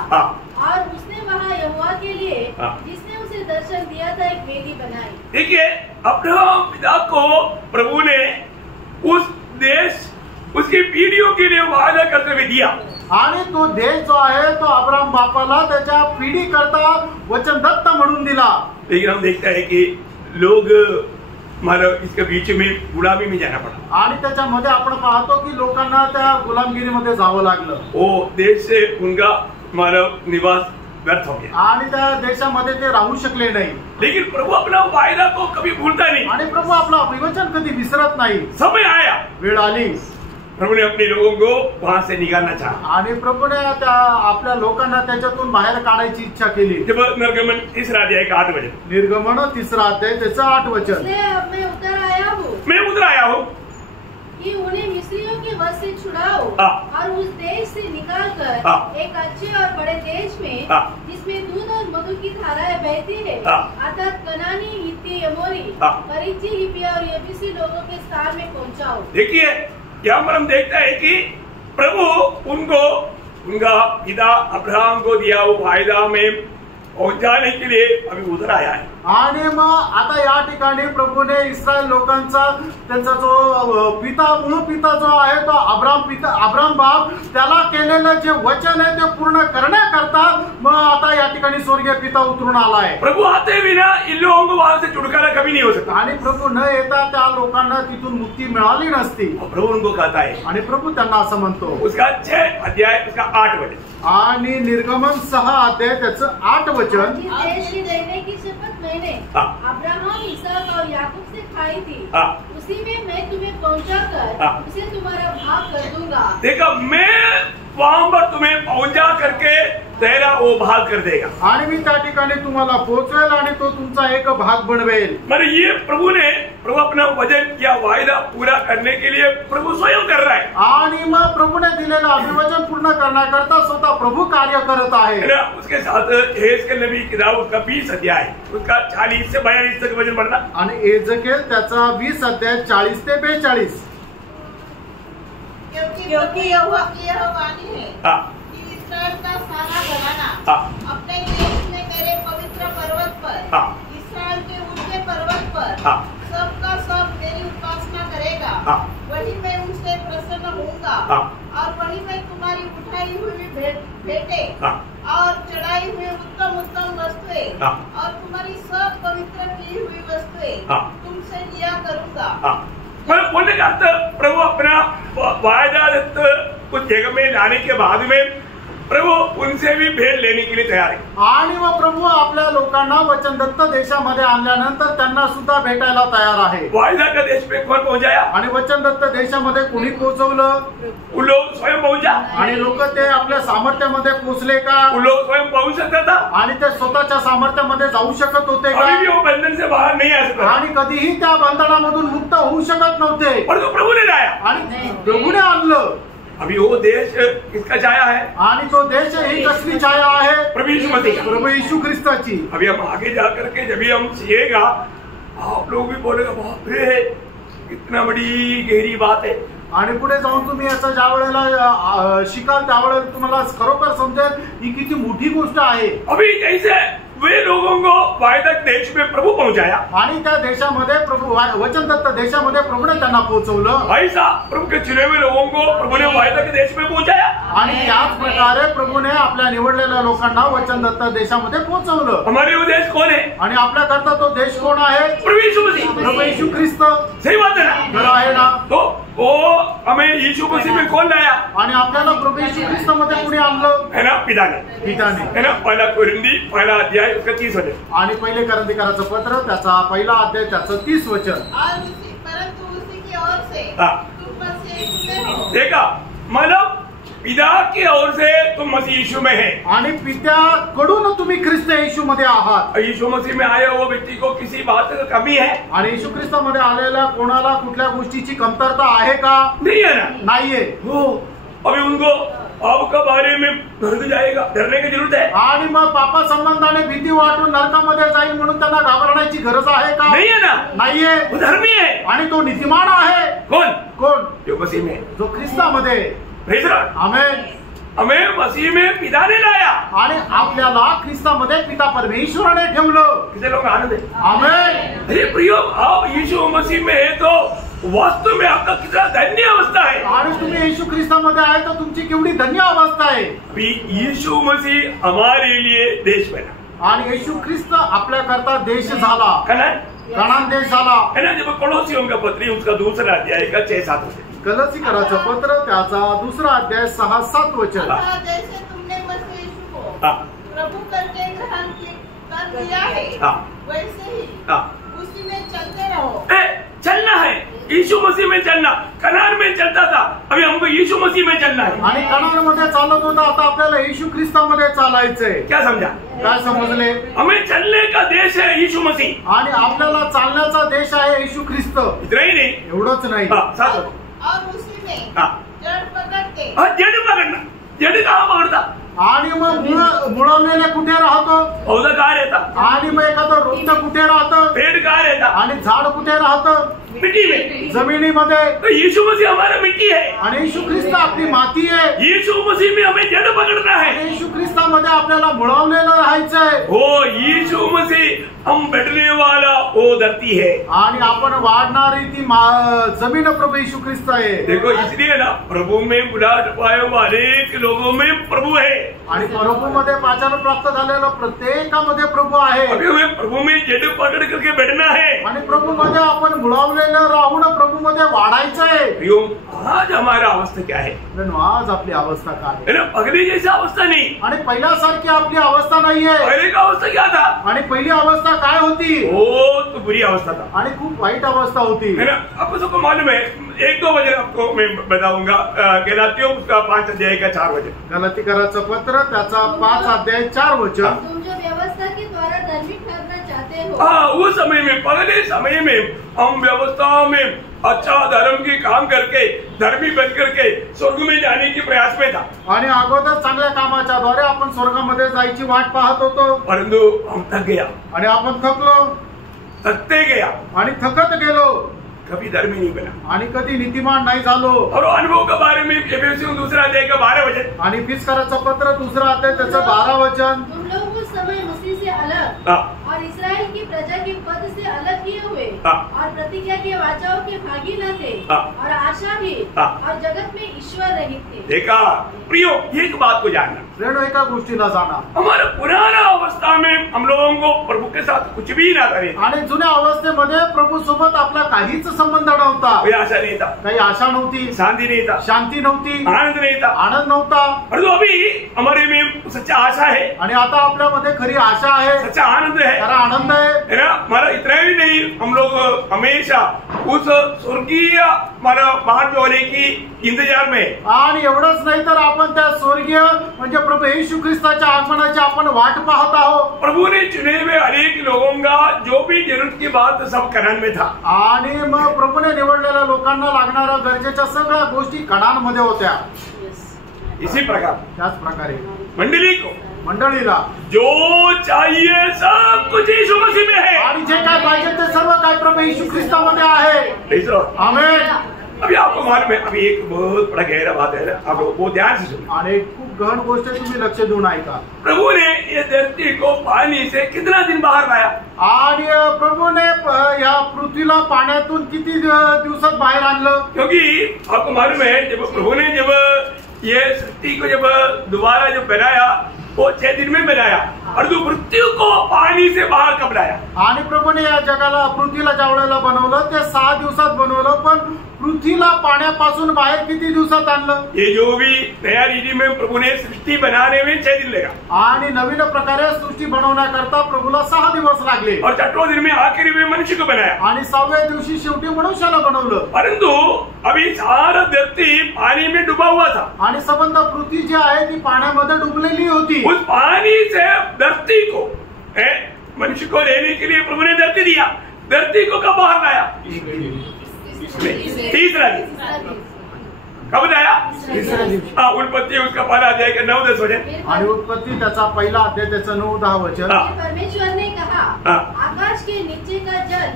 और उसने वहाँ यहोवा के लिए जिसने उसे दर्शन दिया था एक वेदी बनाई। देखिए अब्राहम पिता को प्रभु ने उस देश उसकी पीढ़ियों के लिए वादा करते हुए दिया आणि तो देश जो आहे तो अब्राहम बापाला त्याच्या पिढी करता वचनदत्त म्हणून दिला। लेकिन हम देखते हैं कि लोग मतलब इसके बीच में गुलामी में जाना पड़ा आणि त्याच्यामध्ये आपण पाहतो की लोकांना त्या गुलामगिरीमध्ये जावं लागलं। वो देश से उनका मानव निवास व्यर्थ हो गया आणि त्या देशामध्ये ते राहू शकले नाही। लेकिन प्रभु अपना वायदा को कभी भूलता नहीं आणि प्रभु आपला विवचन कधी विसरत नाही। समय आया, वेळ आली, प्रभु ने अपने लोगों को वहां से निकालना चाहा आणि प्रभूने त्या आपल्या लोकांना त्याच्यातून बाहेर काढायची इच्छा केली। जब निर्गमन 3 अध्याय 8 वचन, निर्गमन 3 अध्याय त्याचं 8 वचन, मैं उतर आया हूँ कि उन्हें मिस्रियों के वश से छुड़ाओ और उस देश से निकालकर एक अच्छे और बड़े देश में जिसमें दूध और मधु की धाराएं बहती है, अर्थात कनानी, हित्ती, अमोरी, परिज्जी, हिब्बी और यबूसी लोगों के स्थान में पहुंचाओ। देखिए यहाँ पर हम देखते हैं कि प्रभु उनको उनका पिता अब्राहम को दिया वो वायदा में पहुंचाने के लिए अभी उधर आया है। आणि मग आता या ठिकाणी प्रभूने इस्रायल लोकांचा त्यांचा जो पिता मूळ पिता जो आहे तो अब्राहम बाप त्याला केलेलं जे वचन आहे ते पूर्ण करण्याकरता मग आता या ठिकाणी स्वर्गीय पिता उतरून आला आहे। प्रभु आते बिना इन लोगों को वहां से छुटकारा कभी नहीं हो सकता आणि प्रभू न येता त्या लोकांना तिथून मुक्ती मिळाली नसती। प्रभु उनको कहता है आणि प्रभू त्यांना असं म्हणतो, उसका 6 अध्याय उसका 8 वचन आणि निर्गमन 6 अध्याय त्याचं 8 वचन, देश देने की शपथ मैंने अब्राहम, इसहाक और याकूब से खाई थी, उसी में मैं तुम्हें पहुंचाकर उसे तुम्हारा भाग कर दूंगा। देखा मैं वहां पर तुम्हें पहुंचा करके तेरा वो भाग कर देगा आणि मी त्या ठिकाणी तुम्हाला पोहोचवेल आणि तो तुमचा एक भाग बनवेल। मतलब ये प्रभु अपना वचन या वायदा पूरा करने के लिए प्रभु स्वयं कर रहा है आणि मग प्रभूने दिलेलं अभिवचन पूर्ण करण्याकरता स्वतः प्रभू कार्य करत आहे। उसके साथ एहेजकेल नबी किताब उसका 20 अध्याय उसका 40 से 42 तक वचन पढ़ना, आणि एहेजकेल त्याचा 20 अध्याय 40 ते 42, क्योंकि यहोवा की यह वाणी है कि इस्राएल का सारा घराना अपने देश में मेरे पवित्र पर्वत पर, इस्राएल के ऊंचे पर्वत पर सबका सब मेरी उपासना करेगा। वही मैं उनसे प्रसन्न होऊंगा और वही मैं तुम्हारी उठाई हुई भेंटें और चढ़ाई हुई उत्तम उत्तम वस्तुएं और तुम्हारी सब पवित्र की हुई वस्तुएं तुमसे लिया करूंगा। बोलने का अर्थ प्रभु अपना वायदा कुछ जगह में लाने के बाद में प्रभु उनसे भी भेंट लेने के लिए तैयार है। आणि मग प्रभू आपल्या लोकांना वचनदत्त देशामध्ये आणल्यानंतर त्यांना सुद्धा भेटायला तयार आहे। वायदा का देश में कौन पहुंचाया आणि वचनदत्त देशामध्ये कोणी पोहोचवलं? वो लोग स्वयं पहुंचा आणि लोक ते आपल्या सामर्थ्यामध्ये पोहोचले का? वो लोग स्वयं पहुंच सकता था आणि ते स्वतःच्या सामर्थ्यामध्ये जाऊ शकत होते का? अभी भी वो बंधन से बाहर नहीं आ सकता आणि कधीही त्या बंधनामधून मुक्त होऊ शकत नव्हते, और तो प्रभु ने लाया आणि प्रभूने आणलं। अभी वो देश किसका छाया है? आणि तो देश ही कसली छाया आहे? प्रभु यीशु मसीह, प्रभू यीशु ख्रिस्ताची। अभी हम आगे जाकर के जब हम सीखेगा आप लोग भी बोलेगा बाप रे इतना बड़ी गहरी बात है। आणि पुढे जाऊन तुम्ही याचा ज्या वेळेला शिकाल त्यावेळेला तुम्हाला खरोखर समजेल ही किती मोठी गोष्ट आहे। अभी जैसे वे लोगों को वायदक देश में प्रभु पहुंचाया आणि त्या देशामध्ये प्रभू वचनदत्त देशामध्ये प्रभूने त्यांना पोहोचवलं. ऐसा प्रभु के चुने हुए लोगों को प्रभु ने वायदक देश में पहुंचाया. आणि त्याच प्रकारे प्रभूने आपल्या निवडलेल्या लोकांना वचनदत्त देशामध्ये पोहोचवलं. हमारे वो देश कौन है? आणि आपल्याकरता तो देश कोण आहे? प्रभु यीशु मसीह. प्रभू येशू ख्रिस्त. सही बात है ना? खरं आहे ना? तो वो हमें यीशु मसीह में कौन लाया? आणि आपल्याला प्रभू येशू ख्रिस्त मध्ये कुणी आणलं? है ना? पिता ने. पिताने. है ना? पहला कुरिन्दी पहला अध्याय उसका 30 वचन. आणि पहिले करंदीकराचं पत्र त्याचा पहिला अध्याय त्याचं 30 वचन. परंतु उसी की ओर से हाँ. तुम मसीह यीशु में हो. देखा मतलब पिता की ओर से तुम मसीह यीशु में है. आणि पित्याकडून तुम्ही ख्रिस्त येशू मध्ये आहात. यीशु मसीह में आया हुआ व्यक्ति को किसी बात की कमी है? आणि येशू ख्रिस्तामध्ये आलेल्या कोणाला कुठल्या गोष्टीची कमतरता आहे का? नहीं है ना? नाहीये. हो अभी उनको पाप के बारे में डर जाएगा, डरने की जरूरत है? आणि मग पापा संबंधाने भीती वाटून नरकामध्ये जाईल म्हणून त्यांना घाबरण्याची गरज आहे का? नहीं है ना? नाहीये. वो धर्मी है. आणि तो नीतिमान आहे. कौन? कोण? जो मसीह में. जो ख्रिस्तामध्ये. Praise Lord. आमेन. हमें मसीह में पिता ने लाया आणि आपल्याला ख्रिस्तामध्ये पिता परमेश्वराने ठेवलं. कितने लोग आनंद है? आमेन. अरे प्रियो आप यीशु मसीह में है तो वास्तव में आपका कितना धन्य अवस्था है. आणि तुम्ही येशू ख्रिस्तामध्ये आहे तर तुमची केवढी धन्य अवस्था आहे. अभी यीशु मसीह हमारे लिए देश बना. आणि येशू ख्रिस्त आपल्याकरता देश झाला. कनान देश झाला. है ना? जब कोलोसियों का पत्री उसका दूसरा अध्याय का 6-7 वचन. कलसीकराचं पत्र त्याचा दुसरा अध्याय 6-7 वचन. जैसे तुमने मसीह यीशु को प्रभु करके ग्रहण कर लिया है वैसे ही उसी में चलते रहो. चलना है यीशु मसीह में चलना. कनान में चलता था, अभी हमको यीशु मसीह में चलना है. आणि कनानमध्ये चालत होता, आता आपल्याला येशू ख्रिस्तामध्ये चालायचंय. क्या समझा? काय समजले? हमें चलने का देश है यीशु मसीह. आणि आपल्याला चालण्याचा देश आहे येशू ख्रिस्त. इतना ही नहीं, एवढंच नाही. और उसी में जड़ पकड़ते. जड़ पकड़ना. जड़ कहाँ पकड़ता? आणि मग मुळवलेले कुठे राहतो? पौधा कहाँ रहता? आणि मग एखादं रोपट कुठे राहतं? पेड़ कहाँ रहता? आणि झाड कुठे राहतं? मिट्टी में. जमिनीमध्ये. तो यीशु मसीह हमारा मिट्टी है. आणि येशू ख्रिस्त आपली माती आहे. यीशु मसीह में हमें जड़ पकड़ना है. येशू ख्रिस्तामध्ये आपल्याला मुळवलेलं राहायचंय. हो यीशु मसीह हम बैठने वाला वो धरती है. आणि आपण वाढणारी ती जमीन प्रभू येशू ख्रिस्त आहे. देखो इसलिए ना प्रभु में बुलाहट पाए वाले लोगों में प्रभु है. आणि प्रभूमध्ये पाचारण प्राप्त झालेलं प्रत्येकामध्ये प्रभू आहे. अभी हमें प्रभु में जड़ पकड़ करके बैठना है. आणि प्रभूमध्ये आपण मुळवलेलं राहून प्रभूमध्ये वाढायचंय. आज हमारा अवस्था क्या है? आज आपली अवस्था काय आहे? पगली जैसी अवस्था नहीं. आणि पहिल्यासारखी आपली अवस्था नाहीये. पहले का अवस्था क्या था? आणि पहिली अवस्था काय होती? बहुत बुरी अवस्था था. आणि खूप वाईट अवस्था होती. है ना? आपको सबको मालूम है. 1-2 वचन आपको मैं बताऊंगा. गलातियों उसका 5 अध्याय का 4 वचन. गलातीकराचं पत्र त्याचा 5 अध्याय 4 वचन. तुम जो व्यवस्था के द्वारा धर्मी ठहरना चाहते हो. हाँ उस समय में, पहले समय में हम व्यवस्था में अच्छा धर्म की काम करके धर्मी बन करके स्वर्ग में जाने की प्रयास में था. आणि अगोदर चांगल्या कामाच्या द्वारे आपण स्वर्गामध्ये जायची वाट पाहत होतो. परंतु हम थक गया. आणि आपण थकलो. थकते गया आणि थकत गेलो. कभी धर्मी नहीं बना. आणि कधी नीतिमान नाही झालो. और अनुभव के बारे में एफएससी दूसरा अध्याय का 12 वचन. आणि फिसकराचं पत्र दूसरा अध्याय त्याचं 12 वचन. तुम लोग उस समय मसीह से अलग और इस्राएल की प्रजा के पद से अलग किए हुए और प्रतिज्ञा के वाचाओं के भागी न थे और आशा भी और जगत में ईश्वर रहित थे. देखा प्रियो, एक बात को जानना. रेणु एका गोष्टीला जाना. हमारा पुराना अवस्था में हम लोगों को प्रभु के साथ कुछ भी ना करे. आणि जुन्या अवस्थेमध्ये प्रभू सोबत आपला काहीच संबंध नव्हता. कोई आशा नहीं था. काही आशा नव्हती. शांति नहीं था. शांती नव्हती. आनंद नहीं था. आनंद नव्हता. परंतु अभी हमारे में सच्चा आशा है. आणि आता आपल्यामध्ये खरी आशा आहे. सच्चा आनंद है. खरा आनंद आहे. है ना? हमारा इतना ही नहीं, हम लोग हमेशा उस स्वर्गीय हमारा बाहर जो होने की इंतजार में. आणि एवढंच नाही तर आपण त्या स्वर्गीय म्हणजे प्रभू येशू ख्रिस्ताच्या आगमनाची आपण वाट पाहत आहोत. प्रभु ने चुने हुए अनेक लोगों का जो भी जरूरत की बात सब कनान में था. आणि मग प्रभूने निवडलेल्या लोकांना लागणाऱ्या गरजेच्या सगळ्या गोष्टी कनानमध्ये होत्या. इसी प्रकार त्याच प्रकारे मंडळीला जो चाहिए सब कुछ यीशु मसीह में है. आणि जे काय पाहिजे ते सर्व काय प्रभू येशू ख्रिस्तामध्ये आहे. आमेन. अभी आपको मालूम है, अभी एक बहुत बड़ा गहरा बात है, आप वो ध्यान से सुनो. आणि खूप गहन गोष्ट तुम्ही लक्ष देऊन ऐका. प्रभु ने ये धरती को पानी से कितना दिन बाहर लाया? आणि प्रभूने या पृथ्वीला पाण्यातून किती दिवसात बाहेर आणलं? क्योंकि आपको मालूम है जब प्रभु ने जब ये सृष्टि को जब दोबारा जब बनाया वो 6 दिन में बनाया और तो पृथ्वी को पानी से बाहर कब लाया? आणि प्रभूने या जगाला पृथ्वीला ज्या वेळेला बनवलं ते 6 दिवसात बनवलं, पण पृथ्वीला पाण्यापासून बाहेर किती दिवसात आणलं? ये जो भी नया रीति में प्रभु ने सृष्टि बनाने में 6 दिन लगा आणि नवीन प्रकारे सृष्टी बनवण्याकरता प्रभूला 6 दिवस लागले और 6वें दिन में आखिरी में मनुष्य को बनाया आणि 6व्या दिवशी शेवटी मनुष्याला बनवलं. परंतु अभी सारा धरती पानी में डूबा हुआ था आणि संबंध पृथ्वी जी आहे ती पाण्यामध्ये डुबलेली होती. उस पानी से धरती को मनुष्य को रहने के लिए प्रभु ने धरती दिया. धरती को कब बाहर लाया? तीसरा दिन. कब लाया? उत्पत्ति उसका पहला अध्याय का 9-10 वचन. आणि उत्पत्ति त्याचा पहिला अध्याय त्याचं 9-10 वचन. परमेश्वर ने कहा आकाश के नीचे का जल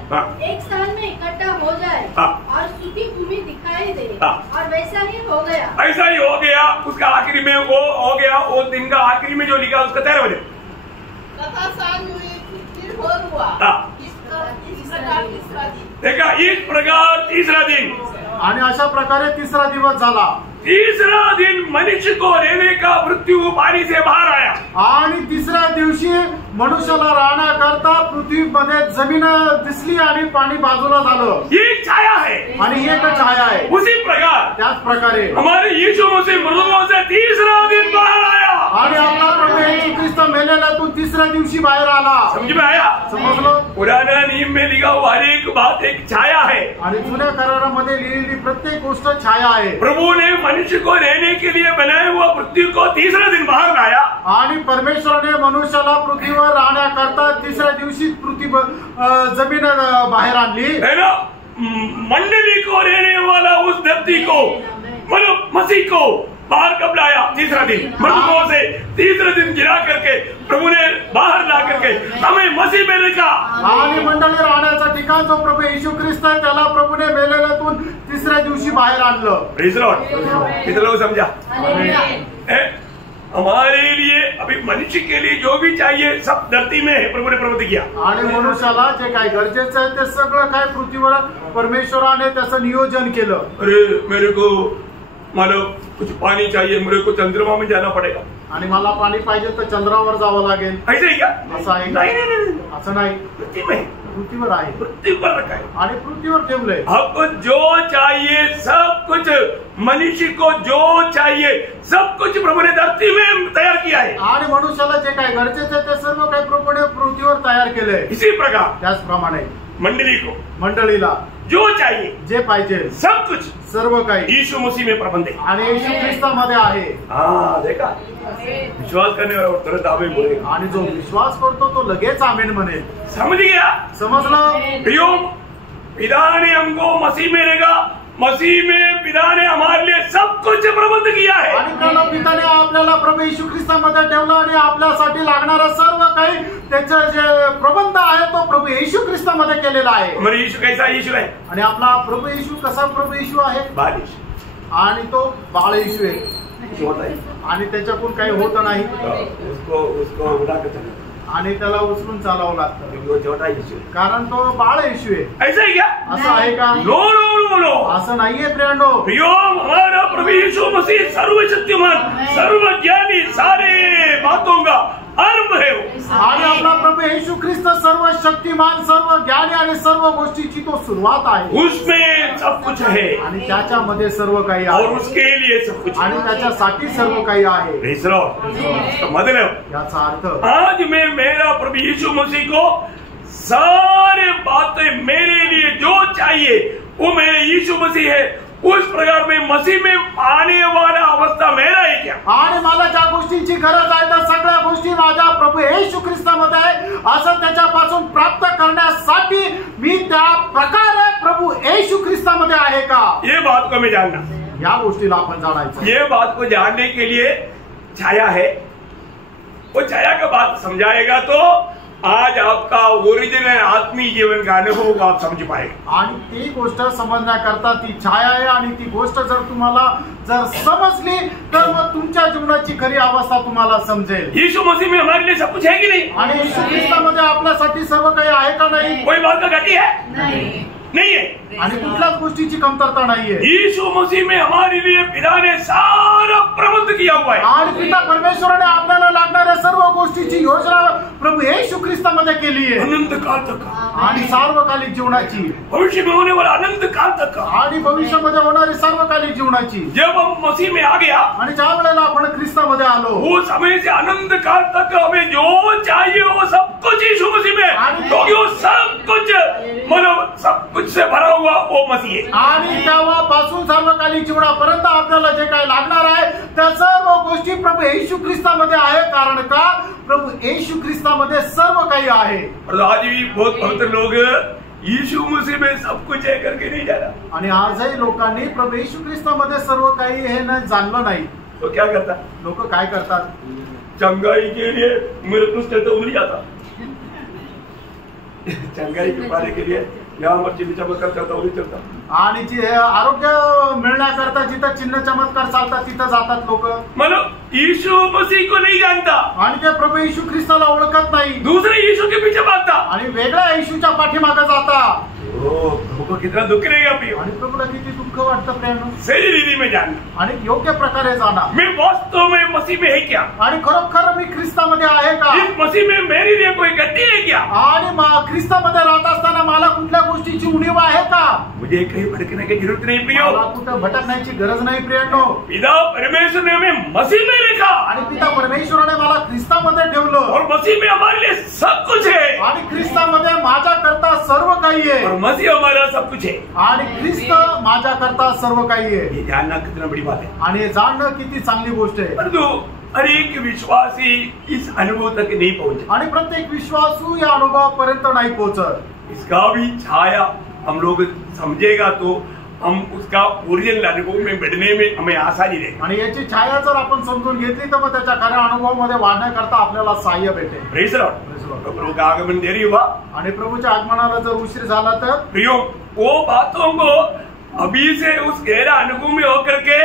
एक स्थान में इकट्ठा हो जाए और सूखी भूमि दिखाई दे और वैसा ही हो गया. ऐसा ही हो गया. उसका आखिरी में वो हो गया. वो दिन का आखिरी में जो लिखा उसका 13 वचन. तथा सांझ हुई फिर भोर हुआ. इस प्रकार तीसरा दिन. देखा इस प्रकार तीसरा दिन. आणि अशा प्रकारे तिसरा दिवस झाला. तीसरा दिन मनुष्य को रहने का पृथ्वी पानी से बाहर आया. आणि तिसऱ्या दिवशी मनुष्याला राहण्याकरता पृथ्वीमध्ये जमीन दिसली आणि पाणी बाजूला झालं. ये छाया है आणि ही एक छाया आहे. उसी प्रकार त्याच प्रकारे हमारे यीशु मसीह मृतकों से तीसरा दिन बाहर आया. आणि आपला प्रभू येशू ख्रिस्त मेलेल्यातून तिसऱ्या दिवशी बाहेर आला. समझ में आया? समजलं? पुराना नियम में लिखा हुआ हर एक बात एक छाया है. आणि जुन्या करारामध्ये लिहिलेली प्रत्येक गोष्ट छाया आहे. प्रभु ने मनुष्य को रहने के लिए बनाया हुआ पृथ्वी को तीसरा दिन बाहर लाया. आणि परमेश्वराने मनुष्याला पृथ्वीवर राहण्याकरता तिसऱ्या दिवशी पृथ्वी जमीन बाहेर आणली. है ना? मंडली को रहने वाला उस धरती को मतलब मसीह को बाहर कब लाया? तीसरा दिन. मृतकों से तीसरे दिन गिरा करके प्रभु ने बाहर ला करके हमें मसीह में रखा. आणि मंडळी राहण्याचा ठिकाण जो प्रभू येशू ख्रिस्त आहे त्याला प्रभूने मेलेल्यातून तिसऱ्या दिवशी बाहेर आणलं. Praise Lord. कितने लोग समझा? हमारे लिए अभी मनुष्य के लिए जो भी चाहिए सब धरती में है. प्रभु ने प्रबंध किया. आणि मनुष्याला जे काय गरजेचं आहे ते सगळं काय पृथ्वीवर परमेश्वराने त्याचं नियोजन केलं. अरे मेरे को मतलब कुछ पानी चाहिए, मेरे को चंद्रमा में जाना पड़ेगा. आणि मला पाणी पाहिजे तर चंद्रावर जावं लागेल. ऐसे ही क्या? असं आहे? नहीं. असं नाही. पृथ्वी में पृथ्वीवर आहे. पृथ्वी पर रखा है आणि पृथ्वीवर ठेवलंय. आपको जो चाहिए सब कुछ, मनुष्य को जो चाहिए सब कुछ प्रभु ने धरती में तैयार किया है. आणि मनुष्याला जे काय गरजेचं आहे ते सर्व काही प्रभूने पृथ्वीवर तयार केलंय. इसी प्रकार त्याचप्रमाणे मंडली को मंडळीला जो चाहिए जे पाहिजे सब कुछ सर्व काही यीशु मसीह में प्रबंध है. आणि येशू ख्रिस्तामध्ये आहे. हाँ देखा? विश्वास करने वाला तुरंत आमीन बोलेगा. आणि जो विश्वास करतो तो लगेच आमीन म्हणेल. समझ गया? समजलं? प्रियो, पिता ने हमको मसीह में रहेगा. मसीह में पिता ने हमारे लिए सब कुछ प्रबंध किया है. आणि त्याला पिताने आपल्याला प्रभू येशू ख्रिस्तामध्ये ठेवलं आणि आपल्यासाठी लागणारा सर्व काही त्याचं जे प्रबंध आहे तो प्रभू येशू ख्रिस्तामध्ये केलेला आहे. हमारे यीशु कैसा यीशु है? आणि आपला प्रभू येशू कसा प्रभू येशू आहे? बाल आणि तो बाळ येशू आहे. होता है. आणि त्याच्याकडून काही होत नाही. उसको उड़ा के चलना. आणि त्याला उचलून चालावं लागतं. वो छोटा यीशु है. कारण तो बाळ येशू आहे. ऐसा ही क्या? असं आहे का? No no no no. असं नाहीये प्रियांडो. प्रियो, हमारा प्रभु यीशु मसीह सर्वशक्तिमान सर्वज्ञानी सारे बातों का आरंभ है. आणि आपला प्रभू येशू ख्रिस्त सर्व शक्तिमान सर्व ज्ञानी आणि सर्व गोष्टीची तो सुरुवात आहे. उसमें सब कुछ है आणि त्याच्यामध्ये सर्व काही और आहे. उसके लिए सब कुछ आणि त्याच्यासाठी सर्व काही आहे. Praise Lord. इसका मतलब याचा अर्थ आज मैं मेरा प्रभु यीशु मसीह को सारे बातें मेरे लिए जो चाहिए वो मेरे यीशु मसीह है. उस प्रकार में मसीह में आने वाला अवस्था मेरा है क्या? आणि मला ज्या गोष्टींची गरज आहे त्या सगळ्या गोष्टी माझ्या प्रभू येशू ख्रिस्तामध्ये आहे असं त्याच्यापासून प्राप्त करण्यासाठी मी त्या प्रकारे प्रभू येशू ख्रिस्तामध्ये आहे का? ये बात को मैं जानना. या गोष्टीला आपण जाणायचं. ये बात को जानने के लिए छाया है. वो छाया का बात समझाएगा तो आज आपका ओरिजिनल आत्मीय जीवन का अनुभव को आप समझ पाए। आणि ती गोष्ट समजण्याकरता ती छाया आहे आणि ती गोष्ट जर तुम्हाला जर समजली तर मग तुमच्या जीवनाची खरी अवस्था तुम्हाला समजेल। यीशु मसीह में हमारे लिए सब कुछ है कि नहीं? आणि येशू ख्रिस्तामध्ये आपल्यासाठी सर्व काही आहे का नाही? कोई बात का घटी है? नहीं है। आणि कुठल्याच गोष्टीची कमतरता नाहीये। यीशु मसीह में हमारे लिए पिता ने सारा प्रबंध किया हुआ है। आणि पिता परमेश्वराने आपल्याला लागणाऱ्या सर्व गोष्टीची योजना प्रभु येशू ख्रिस्तामध्ये केली आहे। अनंत काल तक आणि सार्वकालिक जीवनाची, भविष्य में होने वाला अनंत काल तक आणि भविष्यामध्ये होणारी सार्वकालिक जीवनाची। जब हम मसीह में आ गया आणि ज्या वेळेला आपण ख्रिस्तामध्ये आलो वो समय से अनंत काल तक हमें जो चाहिए वो सब कुछ यीशु मसीह में, क्योंकि वो सब कुछ मतलब सब कुछ से भरा हुआ वो मसीह है। आणि तेव्हापासून सार्वकालिक जीवनापर्यंत आपल्याला जे काही लागणार आहे त्या सर्व गोष्टी प्रभू येशू ख्रिस्तामध्ये आहे। कारण का? प्रभू येशू ख्रिस्तामध्ये सर्व काही आहे। और आज भी बहुत पवित्र लोग यीशु मसीह में सब कुछ है करके नहीं जाना। आणि आजही लोकांनी प्रभू येशू ख्रिस्तामध्ये सर्व काही हे न जाणलं नाही। तो क्या करता? लोक काय करतात? चंगाई के लिए मेरे कुछ तो उधर जाता, चंगाई के पाने के लिए यहाँ मर्जी चमत्कार चलता उधर चलता। आणि जे आरोग्य मिळण्याकरता जिथं चिन्ह चमत्कार चालतात तिथं जातात लोक। मतलब यीशु मसीह को नहीं जानता आणि ते प्रभू येशू ख्रिस्ताला ओळखत नाही, दूसरे यीशु के पीछे भागता आणि वेगळ्या येशूच्या पाठीमागे जाता। प्रभु को कितना दुख रहेगा प्रियो। आणि प्रभूला किती दुःख वाटतं प्रियानो। सही रीति में जानना, आणि योग्य प्रकारे जाणा मैं वास्तव में मसीह में है क्या, आणि खरोखर मी ख्रिस्तामध्ये आहे का? इस मसीह में मेरे लिए कोई गति है क्या, आणि ख्रिस्तामध्ये राहत असताना मला कुठल्या गोष्टीची उणीव आहे का? मुझे कहीं भटकने की जरूरत नहीं प्रियो। मला कुठं भटकण्याची गरज नाही प्रियानो। पिता परमेश्वर ने हमें मसीह में रखा आणि पिता परमेश्वराने मला ख्रिस्तामध्ये ठेवलं, और मसीह में हमारे लिए सब कुछ है, आणि ख्रिस्तामध्ये माझ्या करता सर्व काही आहे, और मसीह हमारा सब कुछ है। आणि ख्रिस्त माझ्या करता सर्व काही आहे। ये जानना कितना बड़ी बात है, आणि हे जाणणं किती चांगली गोष्ट आहे। परंतु हर एक विश्वासी इस अनुभव तक नहीं पहुंचे, आणि प्रत्येक विश्वासू या अनुभवापर्यंत नाही पोहोचत। इसका भी छाया हम लोग समझेगा तो हम उसका ओरिजिनल अनुभव में बढ़ने में हमें आसानी रहेगी। आणि याची छाया जर आपण समजून घेतली तर मग त्याच्या खऱ्या अनुभवामध्ये वाढण्याकरता आपल्याला सहाय्य भेटेल। Praise the Lord. प्रभु का आगमन देरी हुआ आणि प्रभूच्या आगमनाला जर उशीर झाला तर प्रियो वो बातों को अभी से उस गहरा अनुभव में होकर के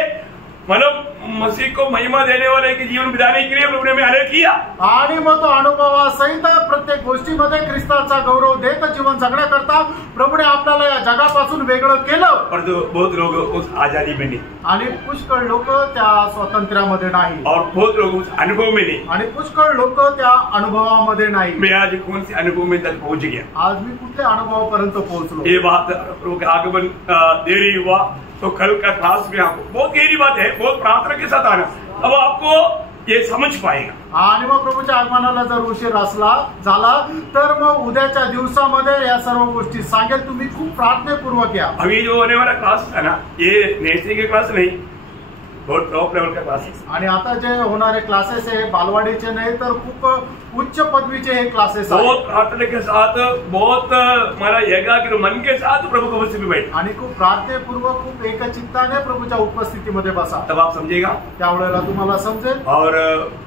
मतलब मसीह को महिमा देने वाले के जीवन बिताने के लिए प्रभु ने हमें आदेश किया। आणि मग तो अनुभवासहित प्रत्येक गोष्टीमध्ये ख्रिस्ताचा गौरव देत जीवन जगण्याकरता प्रभूने आपल्याला या जगापासून वेगळं केलं। पर बहुत लोग उस आजादी में नहीं, आणि पुष्कळ लोक त्या स्वातंत्र्यामध्ये नाही, और बहुत लोग उस अनुभव में नहीं। आणि पुष्कळ लोक त्या अनुभवामध्ये नाही। मैं आज कौन से अनुभव में तक पहुंच गया, आज मी कुठल्या अनुभवापर्यंत पोहोचलो? ये बात प्रभु का आगमन देरी हुआ तो कल का क्लास में आपको बहुत गहरी बात है, बहुत प्रार्थना के साथ आना, अब आपको ये समझ पाएगा। आणि मग प्रभूच्या आगमनाला जर उशीर झाला तर मग उद्याच्या दिवसामध्ये या सर्व गोष्टी सांगेल। तुम्ही खूप प्रार्थनेपूर्वक या। अभी जो होने वाला क्लास है ना, ये नर्सरी के क्लास नहीं, बहुत टॉप लेवल का क्लासेस। आणि आता जे होणारे क्लासेस आहे बालवाडीचे नाही तर खूप उच्च पदवीचे हे क्लासेस आहेत। बहुत प्रार्थना के साथ, बहुत हमारा एकाग्र मन के साथ प्रभु को उपस्थिति में बैठ, आणि खूप प्रार्थनेपूर्वक खूप एकचित्ताने प्रभूच्या उपस्थितीमध्ये बसा। तब आप समझेगा त्यावेळेला तुम्हाला समजेल और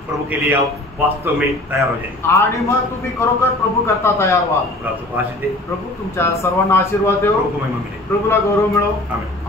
प्रभु के लिए आप वास्तव में तैयार हो जाएंगे। आणि मग तुम्ही खरोखर प्रभू करता तयार व्हाल। प्रभु आपको आशीष दे, प्रभू तुमच्या सर्वांना आशीर्वाद देव, प्रभु को महिमा मिले। प्रभूला गौरव मिळो। आमीन।